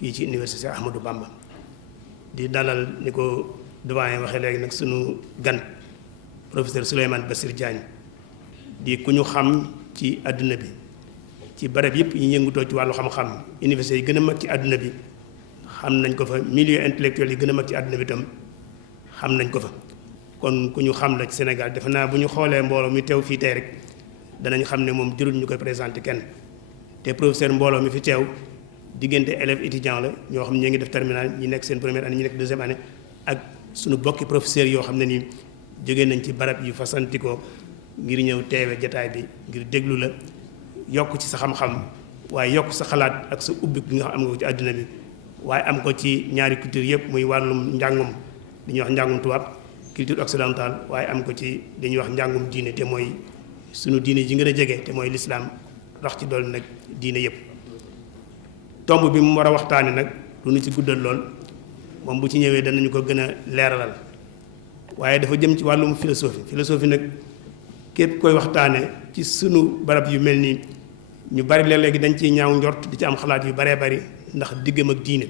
fii ci université Ahmadou Bamba di dalal ni ko doyen waxee léegi nag sunu gan professeur Souleymane Bassir Diagne di ku ñu xam ci àdduna bi ci barab yëpp ñu yëngutoo ci wàllu xam-xam université yi gën a mag ci àdduna bi xam nañ ko fa milieu intellectuel yi gën a mag ci àdduna bi itam xam nañ ko fa kon ku ñu xam la ci Sénégal defe naa bu ñu xoolee mbooloo mi teew fii tey rek danañ xam ne moom jërul ñu koy présenté kenn te professeur mbooloo mi fi teew diggante élèves étudiants la ñoo xam ne ñoo ngi def terminal ñi nekk seen première année ñi nekk deuxième année ak suñu bokki professeurs yoo xam ne nii jógee nañ ci barab yu fasantikoo ngir ñëw teewe jataay bi ngir déglu la yokk ci sa xam-xam waaye yokk sa xalaat ak sa ubbi bi nga xam am nga ko ci àdduna bi waaye am ko ci ñaari culture yëpp muy wàllum njàngum li ñuy wax njàngum tubaab culture occidentale waaye am ko ci li ñuy wax njàngum diine te mooy sunu diine ji gën a jege te mooy lislaam rax ci dool nag diine yëpp tomb bi mu war a waxtaane nag lu ñu ci guddal lool moom bu ci ñëwee danañu ko gën a leeralal waaye dafa jëm ci wàllum philosophie nag képp koy waxtaane ci sunu barab yu mel nii ñu bari léeg-léegi dañ ciy ñaaw njort di ci am xalaat yu baree bari ndax diggam ak diine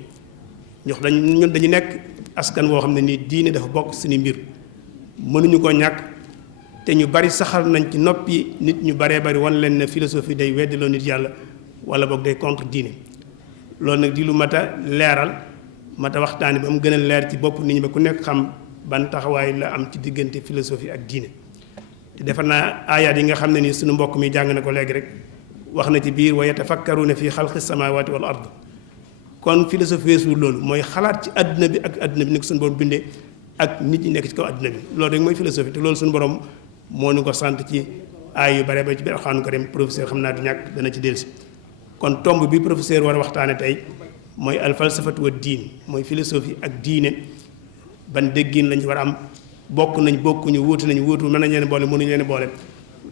ñun dañu nekk askan woo xam ne nii diine dafa bokk suñu mbir mënuñu ko ñàkk te ñu bari saxal nañ ci noppi nit ñu baree bari wan leen ne philosophie day weddiloo nit yàlla wala boog day contre diine loolu nag di lu mat a leeral mat a waxtaane ba mu gën a leer ci bopp nit ñi ba ku nekk xam ban taxawaay la am ci diggante philosophie ak diine te defar naa aayaat yi nga xam ne nii suñu mbokk mi jàng na ko léegi rek wax na ci biir wa yatafakkaruuna fi xalqi samawati wal ard kon philosophie weesuwul loolu mooy xalaat ci àdduna bi ak àdduna bi ni ko suñu borom bindee ak nit ñi nekk ci kaw àdduna bi loolu rek mooy philosophie te loolu suñu borom moo ñu ko sant ci aay yu bare ba ci biir Alxuraan Karim professeur xam naa du ñàkk dana ci dellusi kon tomb bi professeur war a waxtaane tey mooy al falsafatu wa diin mooy philosophie ak diine ban déggin lañ ci war a am bokk nañ bokkuñu wuutu nañ wuutu mën nañ leen boole mënuñu leen boole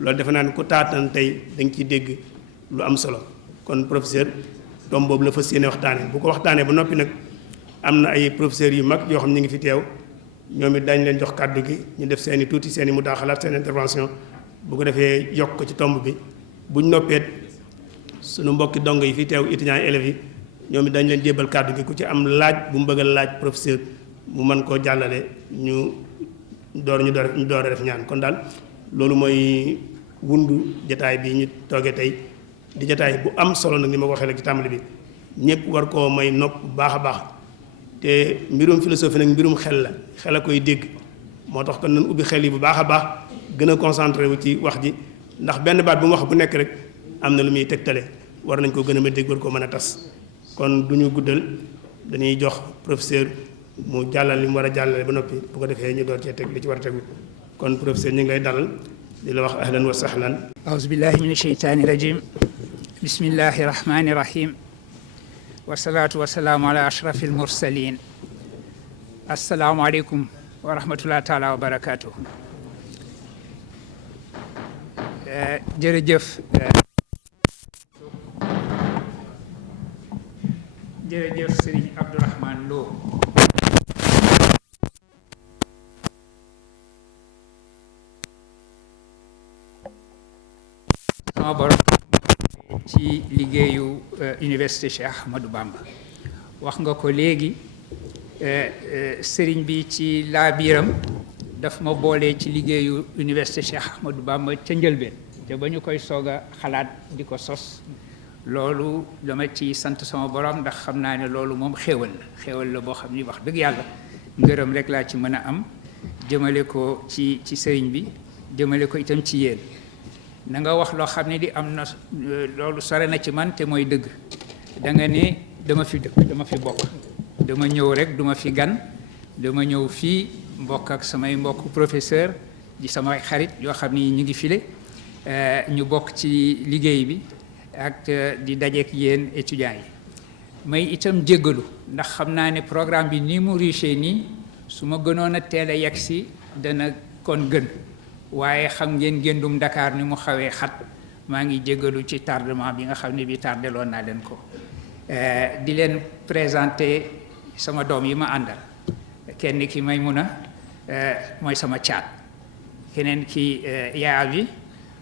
loolu defe naa ne ku taatan tey da nga ciy dégg lu am solo kon professeur tomb boobu la fas yéene waxtaane bu ko waxtaanee ba noppi nag am na ay professeurs yu mag yoo xam ñu ngi fi teew ñoom it daañu leen jox kàddu gi ñu def seen i tuuti seen i mudaaxalaat seen intervention bu ko defee yokk ko ci tomb bi buñ noppeet suñu mbokki dong yi fi teew étudiants yi élèves yi ñoom it dañu leen jébal kàddu gi ku ci am laaj bu mu bëgg a laaj professeur mu mën koo jàllale ñu door a def ñaan kon daal loolu mooy wundu jataay bi ñu toogee tey di jataay bu am solo nag ni ma ko waxee rek ci tàmbali bi ñëpp war koo may nopp bu baax a baax te mbirum philosophie nag mbirum xel la xel a koy dégg moo tax kon nañ ubbi xel yi bu baax a baax gën a concentré wu ci wax ji ndax benn baat bu mu wax bu nekk rek am na lu muy tegtale war nañ ko gën a mën a dégg war koo mën a tas kon du ñu guddal dañuy jox professeur mu jàllal li mu war a jàllale ba noppi bu ko defee ñu door cee teg li ci war a tegu kon professeur ñu ngi lay dalal di la wax ahlan wa sahlan aouzu billahi min asheytaani rajim bismillahi rahmani rahim wasalaatu wasalaamu ala ashrafi almursalin assalaamu aleykum wa rahmatullah taala wa barakatuh jërëjëf Serigne Abdourahmane Lo sama borom ci liggéeyu université Cheikh Ahmadou Bamba wax nga ko léegi sëriñ bi ci laabiram daf ma boole ci liggéeyu université Cheikh Ahmadou Bamba ca njëlbeen te ba ñu koy soog a xalaat di ko sos loolu dama ci sant sama borom ndax xam naa ne loolu moom xéewal la boo xam ni wax dëgg yàlla ngërëm rek laa ci mën a am jëmale ko ci sëriñ bi jëmale ko itam ci yéen na nga wax loo xam ne di am na loolu sore na ci man te mooy dëgg da nga ne dama fi dëkk dama fi bokk dama ñëw rek duma fi gan dama ñëw fii mbokk ak samay mbokk professeur di samay xarit yoo xam ni ñu ngi file ñu bokk ci liggéey bi ak di dajeek yéen étudiants yi may itam jéggalu ndax xam naa ne programme bi ni mu riche nii su ma gënoon a teel a yegg si dana kon gën waaye xam ngeen géndum Dakar ni mu xawee xat maa ngi jéggalu ci tardement bi nga xam ne bi tardeloon naa leen ko di leen présenter sama doom yi ma àndal kenn ki Maymuna mooy sama caat keneen ki yaa bi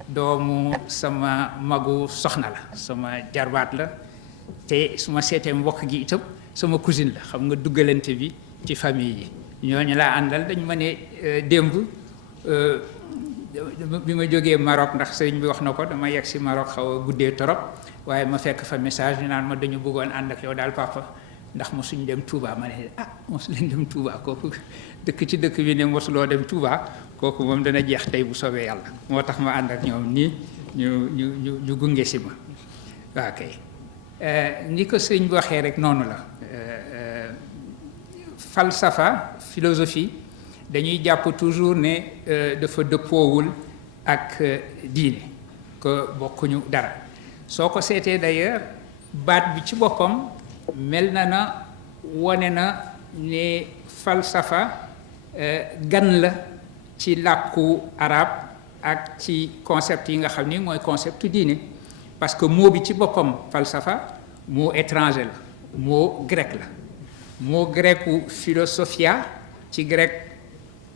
doomu sama magu soxna la sama jarbaat la te su ma seetee mbokk gi itam sama cousine la xam nga duggalante bi ci famille yi ñooñu laa àndal dañ ma ne démb bi ma jógee Maroc ndax sëriñ bi wax na ko dama yegg si Maroc xaw a guddee torop waaye ma fekk fa message ñu naan ma dañu bëggoon ànd ak yow daal papa ndax mosuñ dem Touba ma ne mosu leen dem Touba kooku dëkk ci dëkk bi ne mosuloo dem Touba kooku moom dana jeex tey bu soobee yàlla moo tax ma ànd ak ñoom nii ñu gunge si ma waaw kay ni ko sëriñ bi waxee rek noonu la falsafa philosophie dañuy jàpp toujours ne dafa dëppoowul ak diine que bokkuñu dara soo ko seetee d'ailleurs baat bi ci boppam mel na wone na ne falsafa gan la ci làkku arab ak ci concept yi nga xam ni mooy concept diine parce que mot bi ci boppam falsafa mot étranger la mot grec la mot grecu philosophia ci grec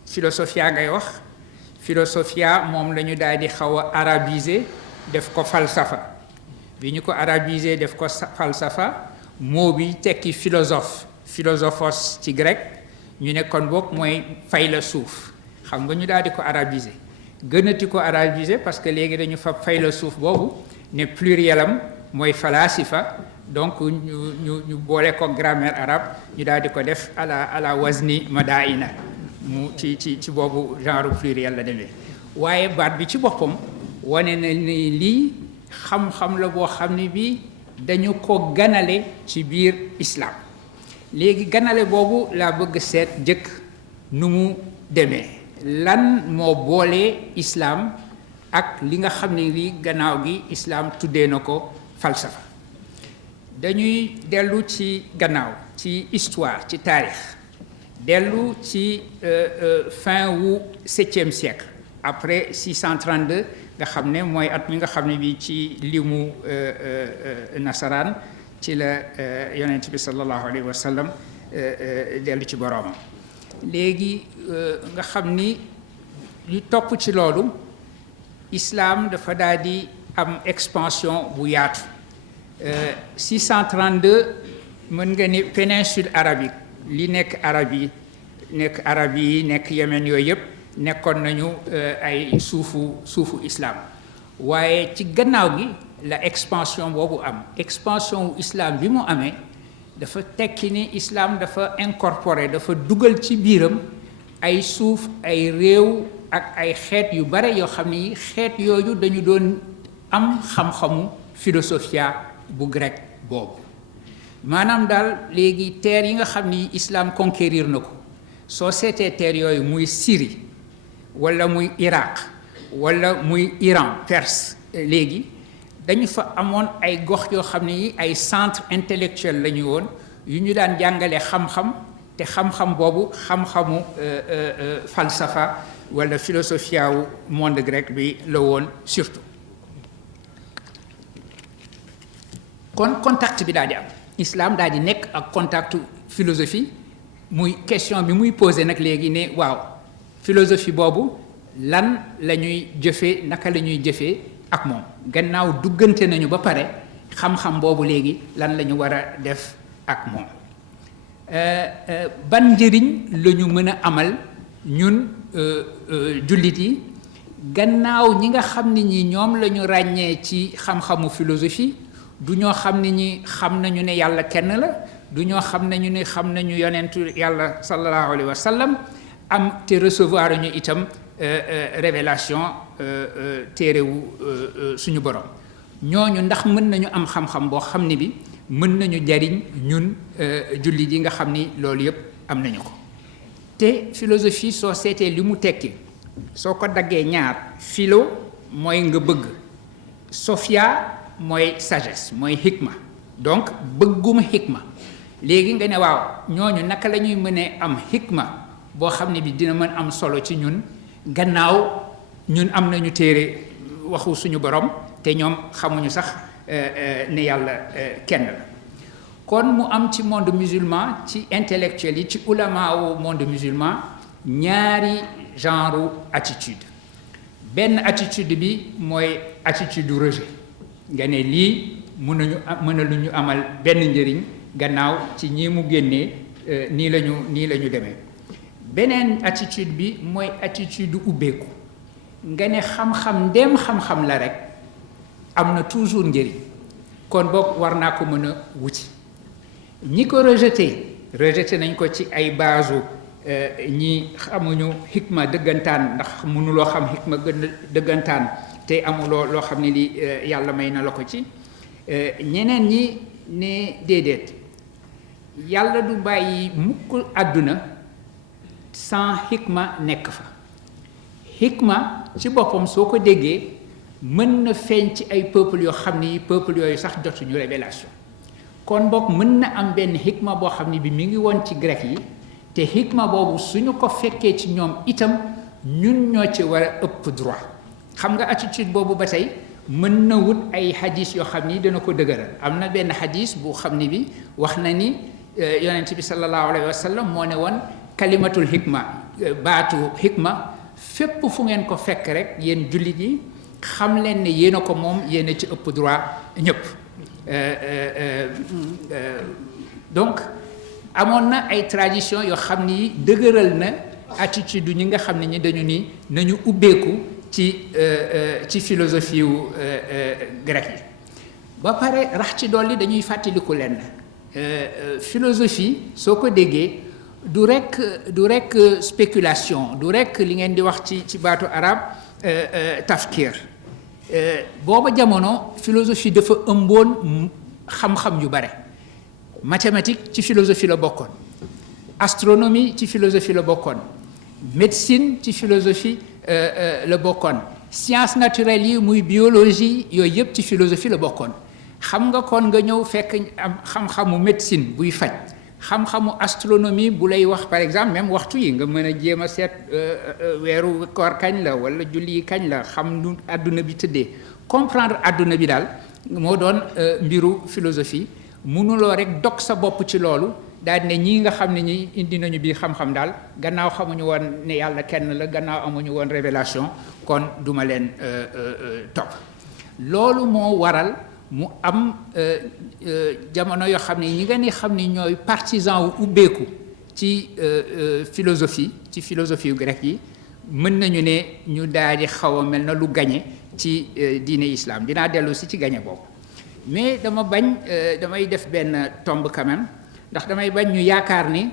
philosophia ngay wax philosophia moom la ñu daal di xaw a arabisé def ko falsafa bi ñu ko arabisé def ko falsafa mot bi tekki philosophe philosophos ci grec ñu ne kon boog mooy faylasuuf xam nga ñu daal di ko arabisé gënati ko arabisé parce que léegi dañu fa faylasuuf boobu ne pluriel am mooy falasifa donc ñu boole ko grammaire arabe ñu daal di ko def à la wazni madaina mu ci boobu genre pluriel la demee waaye baat bi ci boppam wane na ni lii xam-xam la boo xam ne bii dañu ko ganale ci biir islam léegi ganale boobu laa bëgg seet jëkk nu mu demee lan moo boolee islam ak li nga xam ne lii gannaaw gi islam tuddee na ko falsafa dañuy dellu ci gannaaw ci histoire ci taarix dellu ci fin wu 7e siècle après 632 nga xam ne mooy at mi nga xam ne bi ci limu nasaraan ci la yonent bi sallallahu alayhi wa sallam dellu ci boroomam léegi nga xam ni lu topp ci loolu islam dafa daal di am expansion bu yaatu 632 mën nga ni péninsule arabique li nekk arab yi nekk Yémen yooyu yëpp nekkoon nañu ay suufu islam waaye ci gannaaw gi la expansion boobu am expansion wu islam bi mu amee dafa tekki ni islam dafa incorporé dafa dugal ci biiram ay suuf ay réew ak ay xeet yu bare yoo xam ni xeet yooyu dañu doon am xam-xamu philosophia bu grec boobu maanaam daal léegi terre yi nga xam ni islam conquérir na ko soo seetee terre yooyu muy Syrie wala muy Irak wala muy Iran Perse léegi dañu fa amoon ay gox yoo xam ne yi ay centre intellectuel la ñu woon yu ñu daan jàngale xam-xam te xam-xam boobu xam-xamu falsafa wala philosophia wu monde grec bi la woon surtout kon contact bi daal di am islam daal di nekk ak contact philosophie muy question bi muy posé nag léegi ne waaw philosophie boobu lan la ñuy jëfee naka la ñuy jëfee ak moom gannaaw duggante nañu ba pare xam-xam boobu léegi lan la ñu war a def ak moom ban njëriñ la ñu mën a amal ñun jullit yi gannaaw ñi nga xam ne ñi ñoom la ñu ràññee ci xam-xamu philosophie du ñoo xam ne ñi xam nañu ne yàlla kenn la du ñoo xam nañu ne xam nañu yonentu yàlla sallallahu alayhi wa sallam am te recevoir ñu itam révélation téerewu suñu borom ñooñu ndax mën nañu am xam-xam boo xam ne bi mën nañu jariñ ñun jullit yi nga xam ni loolu yëpp am nañu ko te philosophie soo seetee li mu tekki soo ko daggee ñaar philo mooy nga bëgg sophia mooy sagesse mooy hikma donc bëggum hikma léegi nga ne waaw ñooñu naka la ñuy mënee am hikma boo xam ne bi dina mën am solo ci ñun gannaaw ñun am nañu téere waxu suñu borom te ñoom xamuñu sax ne yàlla kenn la kon mu am ci monde musulman ci intellectuel yi ci ulama wu monde musulman ñaari genre attitude benn attitude bi mooy attitude du rejet nga ne lii mënaluñu amal benn njëriñ gannaaw ci ñi mu génnee nii la ñu demee. beneen attitude bi mooy attitude du ubbeeku nga ne xam-xam ndéem xam-xam la rek am na toujours njëriñ kon boog war naa ko mën a wuti. ñi ko rejeté nañ ko ci ay base ñi xamuñu xikma dëggantaan ndax mënuloo xam xikma dëggantaan te amuloo loo xam ne li yàlla may na la ko ci. ñeneen ñi ne déedéet yàlla du bàyyi mukk àdduna sans xikma nekk fa. xikma ci boppam soo ko déggee mën na feeñ ci ay peuples yoo xam ni peuples yooyu sax jotuñu révélation kon boog mën na am benn xikma boo xam ni bi mi ngi woon ci grec yi te xikma boobu suñu ko fekkee ci ñoom itam ñun ñoo ci war a ëpp droit. xam nga attitude boobu ba tey mën na wut ay hadis yoo xam ni dana ko dëgëral. am na benn hadis bu xam ni bi wax na ni yonent bi sallallahu alayhi wa sallam moo ne woon kalimatul xikma baatu xikma fépp fu ngeen ko fekk rek yéen jullit yi xam leen ne yéen a ko moom yéen a ci ëpp droit ñëpp. donc amoon na ay tradition yoo xam ni dëgëral na attitude ñi nga xam ne ñi dañu ni nañu ubbeeku ci philosophie wu grec yi. ba pare rax ci dolli dañuy fàttaliku leen philosophie soo ko déggee du rek spéculation du rek li ngeen di wax ci baatu arab tafkir. booba jamono philosophie dafa ëmboon xam-xam yu bare. mathématique ci philosophie la bokkoon. astronomie ci philosophie la bokkoon. médecine ci philosophie la bokkoon. sciences naturelles yi muy biologie yooyu yëpp ci philosophie la bokkoon. xam nga kon nga ñëw fekk am xam-xamu médecine buy faj. xam-xamu astronomie bu lay wax par exemple même waxtu yi nga mën a jéem a seet weeru koor kañ la wala julli yi kañ la xam nu àdduna bi tëddee comprendre àdduna bi daal moo doon mbiru philosophie. mënuloo rek dog sa bopp ci loolu daal ne ñii nga xam ne ñi indi nañu bii xam-xam daal gannaaw xamuñu woon ne yàlla kenn la gannaaw amuñu woon révélation kon duma leen topp. loolu moo waral mu am jamono yoo xam ne ñi nga ni xam ni ñooy partisan wu ubbeeku ci philosophie yu grec yi mën nañu ne ñu daal di xaw a mel na lu gañe ci diine islam dinaa dellu si ci gañe boobu. mais damay def benn tombe quand même ndax damay bañ ñu yaakaar ni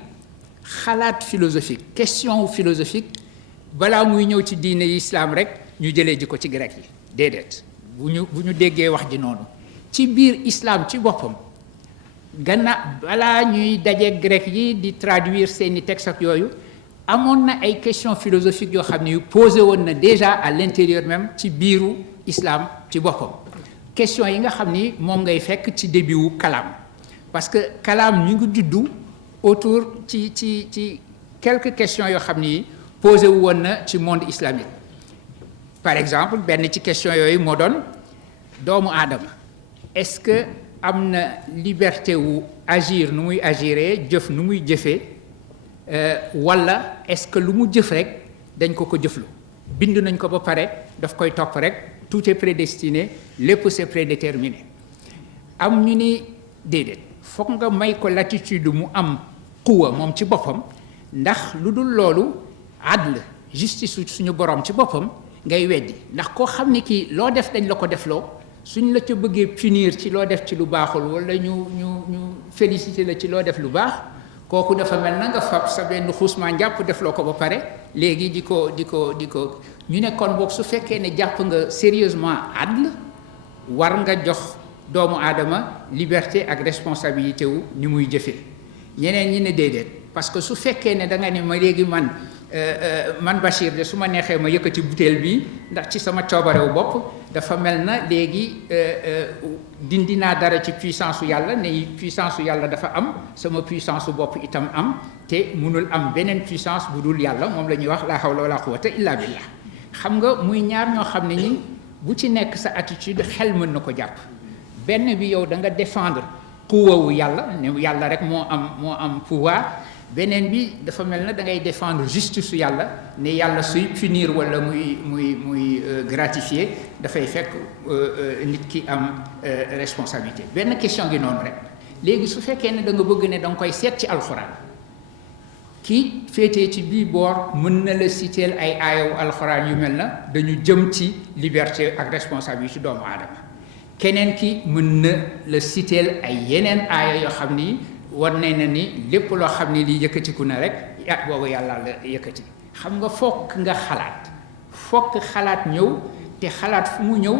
xalaat philosophique question philosophique balaa muy ñëw ci diine islam rek ñu jëlee ji ko ci grec yi déedéet bu ñu déggee wax ji noonu ci biir islam ci boppam balaa ñuy daje grec yi di traduire seeni texte ak yooyu amoon na ay question philosophique yoo xam ne yu posé woon na déjà à l'intérieur même ci biiru islam ci boppam. question yi nga xam ni moom ngay fekk ci début wu kalaam parce que kalaam ñu ngi juddu autour ci quelques questions yoo xam ni posé wu woon na ci monde islamique. par exemple benn ci question yooyu moo doon doomu aadama est-ce que am na liberté wu agir nu muy agiree jëf nu muy jëfee walla est-ce que lu mu jëf rek dañ ko jëflu bind nañ ko ba pare daf koy topp rek. tout est prédestiné lépp c'est prédéterminé am ñu ni déedéet foog nga may ko latitude mu am quwa moom ci boppam ndax lu dul loolu adl justice suñu borom ci boppam ngay weddi ndax koo xam ni kii loo def dañ la ko defloo suñ la ca bëggee punir ci loo def ci lu baaxul wala ñu féliciter la ci loo def lu baax kooku dafa mel na nga fab sa benn xuusmaa njàpp defloo ko ba pare léegi di ko ñu ne kon boog su fekkee ne jàpp nga sérieusement adl war nga jox doomu aadama liberté ak responsabilité wu ni muy jëfee ñeneen ñi ne déedéet parce que su fekkee ne da nga ne ma léegi man Bachir de su ma neexee ma yëkkati butéel bi ndax ci sama coobarewu bopp dafa mel na léegi dindi naa dara ci puissance su yàlla ne puissance su yàlla dafa am sama puissance su bopp itam am te mënul am beneen puissance bu dul yàlla moom la ñuy wax la hawla wala quwwata illa billah. xam nga muy ñaar ñoo xam ne ñi bu ci nekk sa attitude xel mën na ko jàpp benn bi yow da nga défendre pouvoir wu yàlla ne yàlla rek moo am pouvoir beneen bi dafa mel na da ngay défendre justice su yàlla ne yàlla suy punir wala muy gratifier dafay fekk nit ki am responsabilité. benn question gi noonu rek léegi su fekkee ne da nga bëgg ne da nga koy seet ci alxuraan ki féetee ci bii boor mën na la citeel ay aayawu alxuraan yu mel na dañu jëm ci liberté ak responsabilité doomu aadama keneen ki mën na la citeel ay yeneen aaya yoo xam ni war nañ na ni lépp loo xam ni li yëkkatiku na rek boobu yàlla la yëkkati. xam nga fokk nga xalaat ñëw te xalaat fu mu ñëw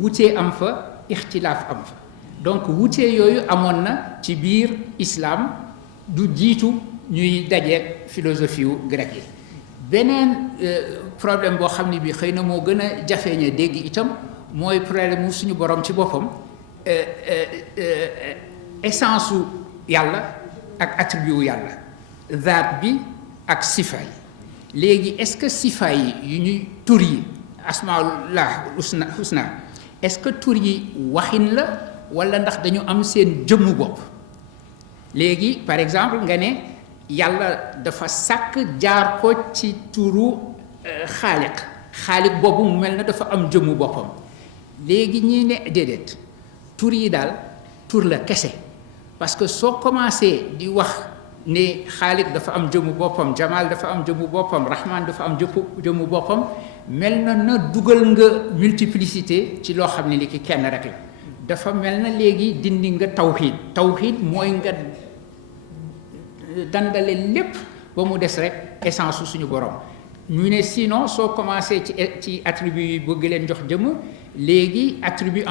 wutee am fa ixtilaaf am fa donc wutee yooyu amoon na ci biir islam du jiitu ñuy dajeeg philosophie wu grec yi. beneen problème boo xam ne bi xëy na moo gën a jafeeña dégg itam mooy problème mu suñu borom ci boppam essence su yàlla ak attribut wu yàlla zaat bi ak sifa yi. léegi est-ce que sifa yi yu ñuy tur yi asmaullah husna est-ce que tur yi waxin la wala ndax dañu am seen jëmmu bopp. léegi par exemple nga ne yàlla dafa sàkk jaar ko ci turu xaaliq boobu mu mel na dafa am jëmmu boppam léegi ñii ne déedéet tur yi daal tur la kese parce que soo commencé di wax ne xaaliq dafa am jëmmu boppam Jamal dafa am jëmmu boppam Rahman dafa am jëmmu boppam mel na dugal nga multiplicité ci loo xam ne li ki kenn rek la dafa mel na léegi dindi nga tawxiid mooy nga dandale lépp ba mu des rek essence su suñu borom ñu ne sinon soo commencé ci attribut yi bëgg leen jox jëmm léegi attribut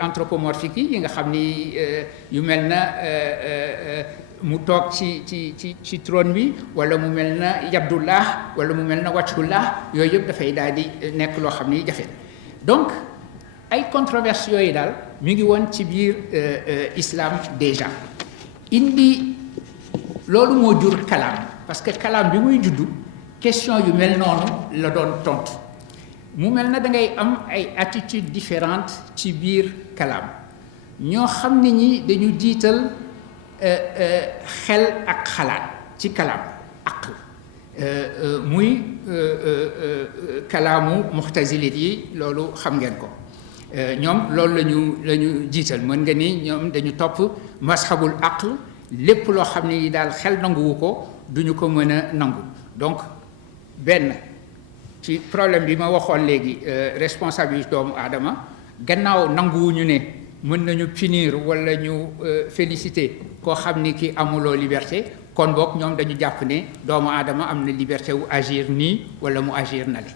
anthropomorphique yi nga xam ni yu mel na mu toog ci trône bi wala mu mel na yabdullah wala mu mel na wajhullah yooyu yëpp dafay daal di nekk loo xam ni jafe donc ay controverses yooyu daal mi ngi woon ci biir islam déjà indi loolu moo jur kalaam parce que kalaam bi muy juddu question yu mel noonu la doon tontu mu mel na da ngay am ay attitudes différentes ci biir kalaam ñoo xam ne ñi dañu jiital xel ak xalaat ci kalaam aql muy kalaamu muxtazilit yi loolu xam ngeen ko ñoom loolu la ñu jiital mën nga ni ñoom dañu topp mashabul aql lépp loo xam ne daal xel nanguwu ko duñu ko mën a nangu donc benn ci problème bi ma waxoon léegi responsabilité doomu aadama gannaaw nanguwuñu ne mën nañu punir wala ñu féliciter koo xam ni ki amuloo liberté kon boog ñoom dañu jàpp ne doomu aadama am na liberté wu agir nii wala mu agir na le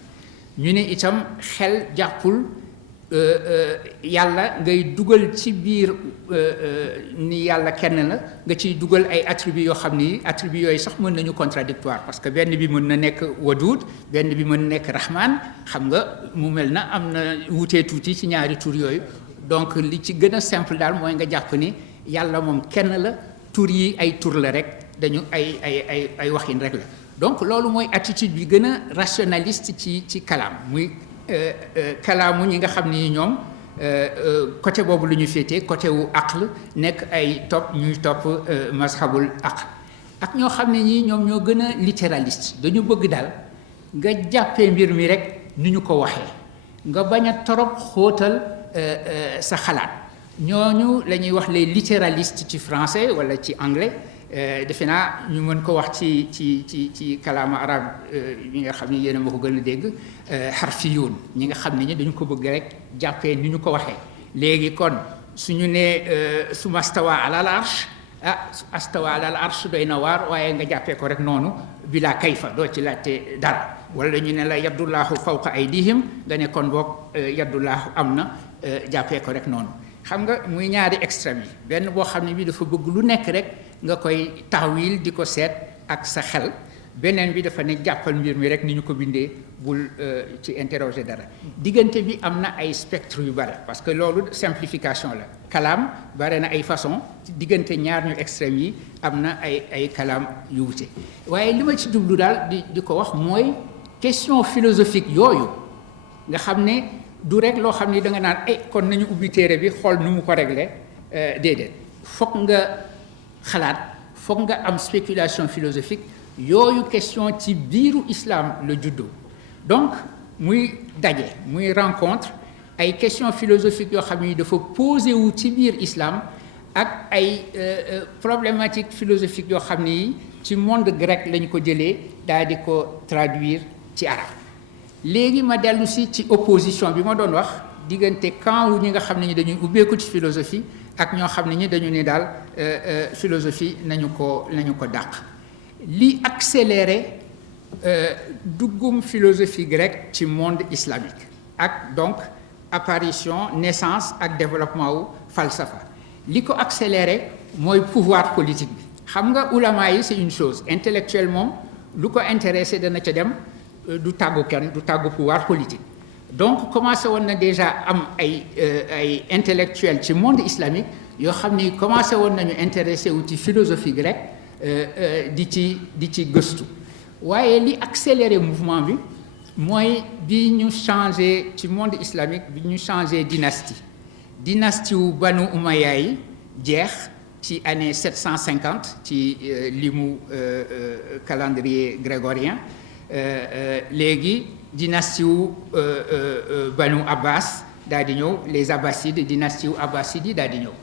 ñu ne itam xel jàppul yàlla ngay dugal ci biir ni yàlla kenn la nga ciy dugal ay attributs yoo xam ni attributs yooyu sax mën nañu contradictoire parce que benn bi mën na nekk wadud benn bi mën na nekk rahman xam nga mu mel na am na wutee tuuti ci ñaari tur yooyu donc li ci gën a simple daal mooy nga jàpp ni yàlla moom kenn la tur yi ay tur la rek dañu ay waxin rek la donc loolu mooy attitude bi gën a rationaliste ci kalaam muy kalaamu ñi nga xam ni ñoom côté boobu lu ñu féetee côté wu aql nekk ay ñuy topp mazhabul aql ak ñoo xam ne ñi ñoom ñoo gën a littéraliste dañu bëgg daal nga jàppee mbir mi rek ni ñu ko waxee nga bañ a torop xóotal sa xalaat ñooñu la ñuy wax les littéralistes ci français wala ci anglais defe naa ñu mën ko wax ci kalaama arab ñi nga xam ne yéen a ma ko gën a dégg xarfiyuun ñi nga xam ne ñi dañu ko bëgg rek jàppee ni ñu ko waxee léegi kon suñu nee suma stawa alal arsh astawa alal arsh doy na waar waaye nga jàppee ko rek noonu bila kayfa doo ci laajte dara wala ñu ne la yaddullahu fawqa aydihim nga ne kon boog yaddullahu am na jàppee ko rek noonu xam nga muy ñaari extrême yi benn boo xam ne bi dafa bëgg lu nekk rek nga koy taxawil di ko seet ak sa xel beneen bi dafa ne jàppal mbir mi rek ni ñu ko bindee bul ci interroger dara diggante bi am na ay spectre yu bare parce que loolu simplification la kalaam bare na ay façon diggante ñaar ñu extrême yi am na ay kalaam yu wute waaye li ma ci jublu daal di ko wax mooy question philosophique yooyu nga xam ne du rek loo xam ni da nga naan kon nañu ubbi téere bi xool nu mu ko réglé déedéet foog nga xalaat foog nga am spéculation philosophique yooyu question ci biiru islam la juddoo donc muy daje muy rencontre ay questions philosophiques yoo xam ni dafa posé wu ci biir islam ak ay problématiques philosophiques yoo xam ni ci monde grec lañu ko jëlee daal di ko traduire ci arabe léegi ma dellu si ci opposition bi ma doon wax diggante camp wu ñi nga xam ne ñi dañuy ubbeeku ci philosophie ak ñoo xam ne ñi dañu ne daal philosophie nañu ko dàq li accéléré duggum philosophie grecque ci monde islamique ak donc apparition naissance ak développement wu falsafa li ko accéléré mooy pouvoir politique bi xam nga ulama yi c'est une chose intellectuellement lu ko intéressé dana ca dem du tàggu kenn du tàggu pouvoir politique donc commencé woon na déjà am ay intellectuels ci monde islamique yoo xam ni commencé woon nañu intéressé wu ci philosophie grecque di ci gëstu waaye li accéléré mouvement bi mooy bi ñu changé ci monde islamique bi ñu changé dynastie wu Banu Umayya yi jeex ci année 750 ci limu calendrier grégorien léegi dynastie wu Banu Abbas daal di ñëw les Abbassides dynastie wu Abbasside yi daal di ñëw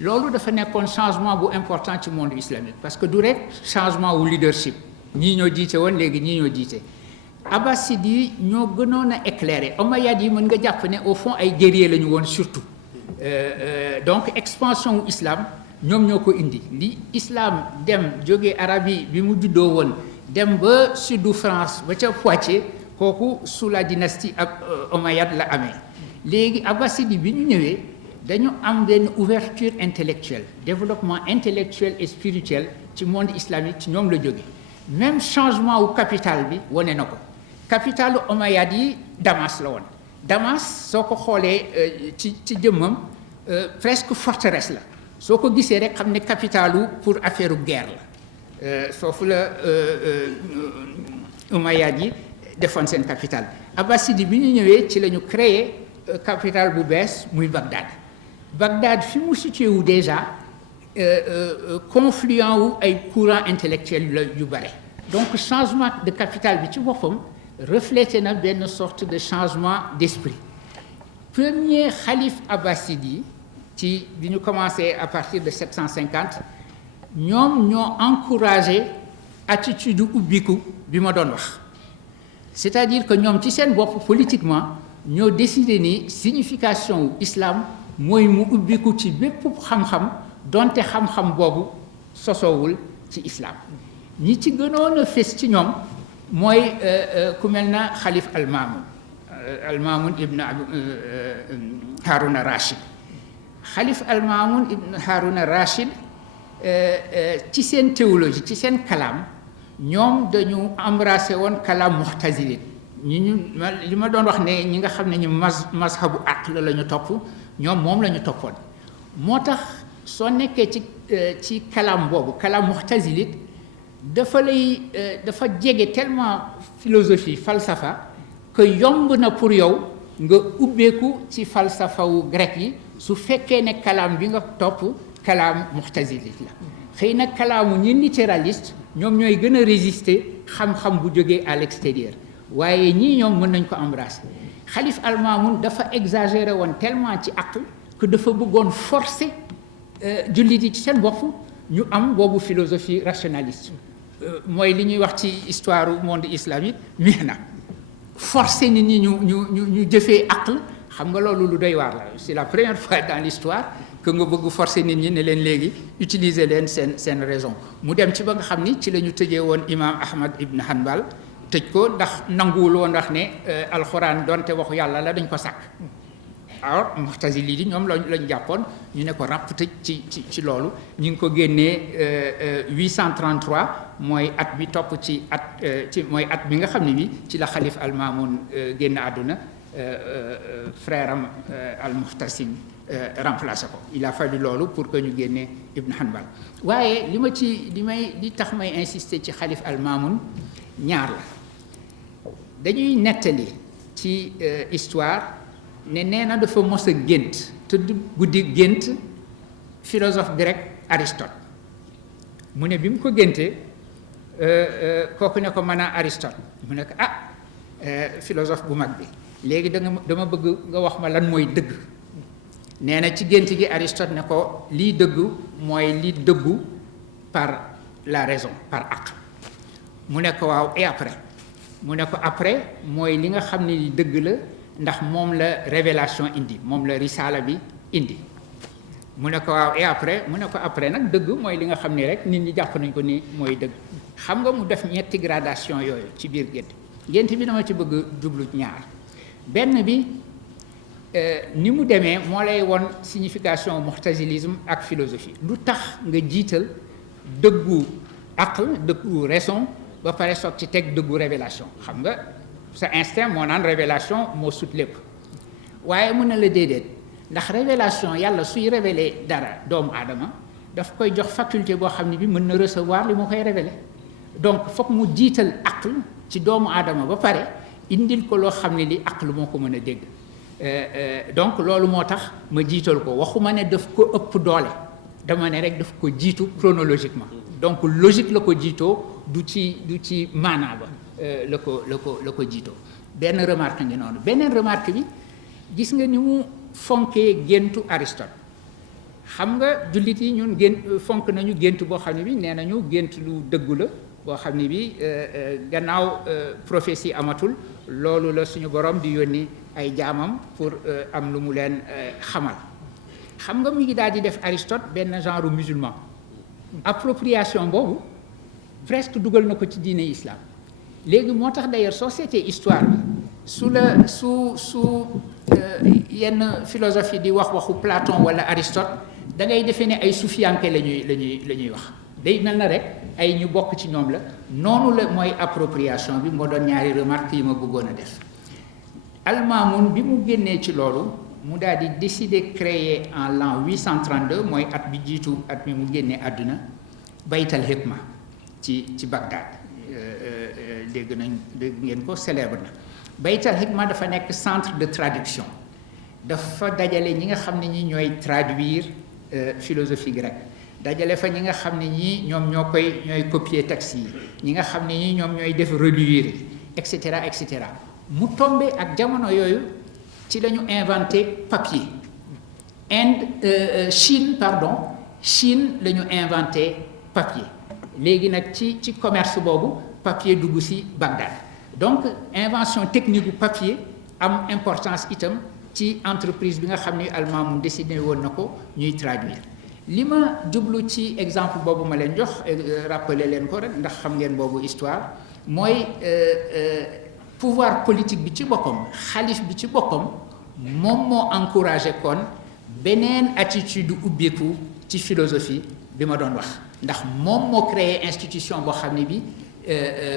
loolu dafa nekkoon changement bu important ci monde islamique parce que du rek changement wu leadership ñii ñoo jiite woon léegi ñii ñoo jiite Abbasside yi ñoo gënoon a éclairé Omeyyades yi mën nga jàpp ne au fond ay guerriers la ñu woon surtout donc expansion wu islam ñoom ñoo ko indi li islam dem jóge Arabie bi mu juddoo woon dem ba sudu France ba ca Poitiers kooku sous la dynastie ak Omeyyade la amee léegi Abbasside bi ñu ñëwee dañu am benn ouverture intellectuelle développement intellectuel et spirituel ci monde islamique ci ñoom la jóge même changement wu capital bi wane na ko capitalu Omeyyade yi Damas la woon Damas soo ko xoolee ci jëmmam presque forteresse la soo ko gisee rek xam ne capitalu pour affaire guerre la foofu la Omeyyade yi defoon seen capital Abbasside bi ñu ñëwee ci la ñu créé capital bu bees muy Bagdad fi mu situé wu déjà confluent wu ay courant intellectuel yu bare donc changement de capitale bi ci boppam reflété na benn sorte de changement d'esprit premier xalif abbasside yi ci bi ñu commencé à partir de 750 ñoom ñoo encouragé attitude ubbiku bi ma doon wax c'est-à-dire que ñoom ci seen bopp politiquement ñoo décidé ni signification wu islam mooy mu ubbiku ci bépp xam-xam donte xam-xam boobu sosoowul ci islam ñi ci gënoon a fés ci ñoom mooy ku mel na xalif al-Mamun ibn Haruna Rashid xalif al-Mamun ibn Haruna Rashid ci seen théologie ci seen kalaam ñoom dañu embrassé woon kalaam mu'tazili li ma doon wax ne ñi nga xam ne ñu mazhabu aql la ñu topp ñoom moom la ñu toppoon moo tax soo nekkee ci kalaam boobu kalaam mu'tazili dafa jege tellement philosophie falsafa que yomb na pour yow nga ubbeeku ci falsafa wu grec yi su fekkee ne kalaam bi nga topp kalaam mu'tazili la xëy na kalaamu ñi littéraliste ñoom ñooy gën a résister xam-xam bu jógee à l'extérieur waaye ñii ñoom mën nañ ko embrasser xalif al-Mamun dafa exagéré woon tellement ci aql que dafa bëggoon forcer jullit yi ci seen bopp ñu am boobu philosophie rationaliste mooy li ñuy wax ci histoire du monde islamique mihna forcer nit ñi ñu jëfee aql xam nga loolu lu doy waar la c'est la première fois dans l'histoire que nga bëgg forcer nit ñi ne leen léegi utiliser leen seen raison mu dem ci ba nga xam ni ci la ñu tëjee woon imam Ahmad ibn Hanbal tëj ko ndax nanguwul woon wax ne alxuraan donte waxu yàlla la dañ ko sàkk alors mu'tazili di ñoom lañ jàppoon ñu ne ko ràpp tëj ci loolu ñu ngi ko génnee 833 mooy at bi topp ci mooy at bi nga xam ne bi ci la xalif al-Mamun génn àdduna frère am al-Muhtasim remplacé ko il a fallu loolu pour que ñu génnee Ibn Hanbal waaye li tax may insister ci xalif al-Mamun ñaar la dañuy nettali ci histoire ne nee na dafa mos a gént tëdd guddi gént philosophe grec Aristote mu ne bi mu ko géntee kooku ne ko mën a Aristote mu ne ko philosophe bu mag bi léegi dama bëgg nga wax ma lan mooy dëgg. nee na ci gént gi Aristote ne ko lii dëggu mooy li dëggu par la raison par aql mu ne ko waaw et après mu ne ko après mooy li nga xam ne li dëgg la ndax moom la révélation indi moom la risaala bi indi mu ne ko waaw et après mu ne ko après nag dëgg mooy li nga xam ni rek nit ñi jàpp nañ ko ni mooy dëgg. xam nga mu def ñetti gradation yooyu ci biir gént bi dama ci bëgg jublu ñaar benn bi ni mu demee moo lay won signification mu'tazilisme ak philosophie lu tax nga jiital dëggu aql dëggu raison ba pare soog ci teg dëggu révélation xam nga sa instinct moo naan révélation moo sut lépp waaye mun na la déedéet ndax révélation yàlla suy révéler dara doomu aadama daf koy jox faculté boo xam ne bi mën na recevoir li mu koy révéler donc foog mu jiital aql ci doomu aadama ba pare indil ko loo xam ne li aql moo ko mën a dégg donc loolu moo tax ma jiital ko waxuma ne daf ko ëpp doole dama ne rek daf ko jiitu chronologiquement donc logique la ko jiitoo du ci maanaa ba la ko jiitoo benn remarque ngi noonu beneen remarque bi gis nga ni mu fonkee géntu Aristote xam nga jullit yi ñun fonk nañu gént boo xam ne bi nee nañu gént lu dëggu la boo xam ne bi gannaaw prophétie amatul loolu la suñu borom di yónni ay jaamam pour am lu mu leen xamal xam nga mu ngi daal di def Aristote benn genre musulman appropriation boobu presque dugal na ko ci diine islam léegi moo tax d'ailleurs soo seetee histoire bi su yenn philosophie di waxu Platon wala Aristote da ngay defee ne ay sufiyanke la ñuy wax day mel na rek ay ñu bokk ci ñoom la noonu la mooy appropriation bi moo doon ñaari remarque yi ma bëggoon a def Al-Mamun bi mu génnee ci loolu mu daal di décider créer en l'an 832 mooy at bi jiitu at mi mu génnee àdduna Baytal Hikma ci Bagdad dégg ngeen ko célèbre na Baytal Hikma dafa nekk centre de traduction dafa dajale ñi nga xam ne ñi ñooy traduire philosophie grecque dajale fa ñi nga xam ne ñii ñoom ñooy copier texte yi ñi nga xam ne ñii ñoom ñooy def relire et cetera et cetera mu tombé ak jamono yooyu ci la ñu inventé papier Chine la ñu inventé papier léegi nag ci commerce boobu papier dugg ci Bagdad donc invention technique bu papier am importance itam ci entreprise bi nga xam ni Al-Mamun décidé woon na ko ñuy traduire li ma jublu ci exemple boobu ma leen jox rappeler leen ko rek ndax xam ngeen boobu histoire mooy pouvoir politique bi ci boppam xalif bi ci boppam moom moo encouragé kon beneen attitude ubbeeku ci philosophie bi ma doon wax ndax moom moo créé institution boo xam ne bi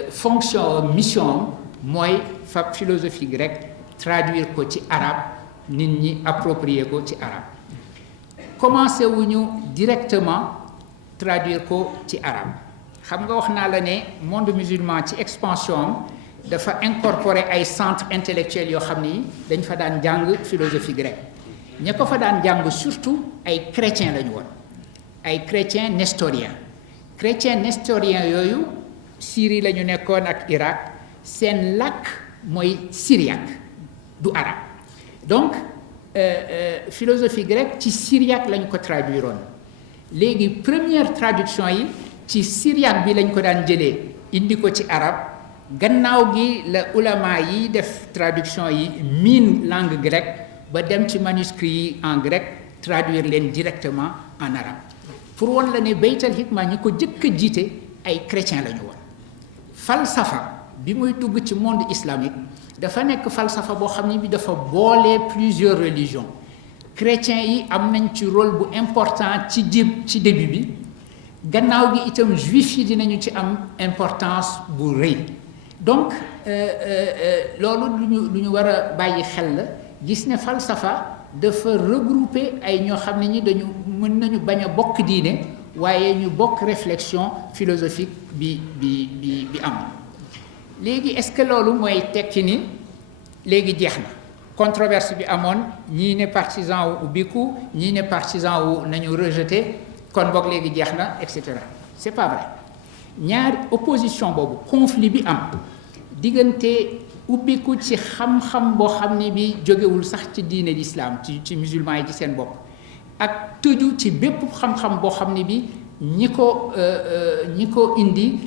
fonction mission mooy fab philosophie grecque traduire ko ci arabe nit ñi approprier ko ci arabe commencé wuñu directement traduire ko ci arabe xam nga wax naa la ne monde musulman ci expansion am dafa incorporer ay centres intellectuels yoo xam ni dañ fa daan jàng philosophie grecque ña ko fa daan jàng surtout ay chrétiens la ñu woon ay chrétiens nestoriens yooyu Syrie la ñu nekkoon ak Irak seen làkk mooy syriaque du arabe donc philosophie grecque ci syriaque lañ ko traduire woon léegi première traduction yi ci syriaque bi lañ ko daan jëlee indi ko ci arabe gannaaw gi la ulama yi def traduction yi miin langue grecque ba dem ci manuscrits yi en grec traduire leen directement en arabe pour won la ne Baytal Hikma ñi ko jëkk a jiite ay chrétiens la ñu woon falsafa bi muy dugg ci monde islamique dafa nekk falsafa boo xam ne bi dafa boole plusieurs religions chrétiens yi am nañ ci rôle bu important ci début bi gannaaw gi itam juif yi dinañu ci am importance bu rëy donc loolu lu ñu war a bàyyi xel la gis ne falsafa dafa regrouper ay ñoo xam ne ñi dañu mën nañu bañ a bokk diine waaye ñu bokk réflexion philosophique bi am léegi est-ce que loolu mooy tekki ni léegi jeex na controverse bi amoon ñii ne partisan wu ubbiku ñii ne partisan wu nañu rejeté kon boog léegi jeex na et cetera c'est pas vrai ñaari opposition boobu conflit bi am diggante ubbiku ci xam-xam boo xam ne bi jógewul sax ci diine l'islam ci musulman yi ci seen bopp ak tëju ci bépp xam-xam boo xam ne bi ñi ko indi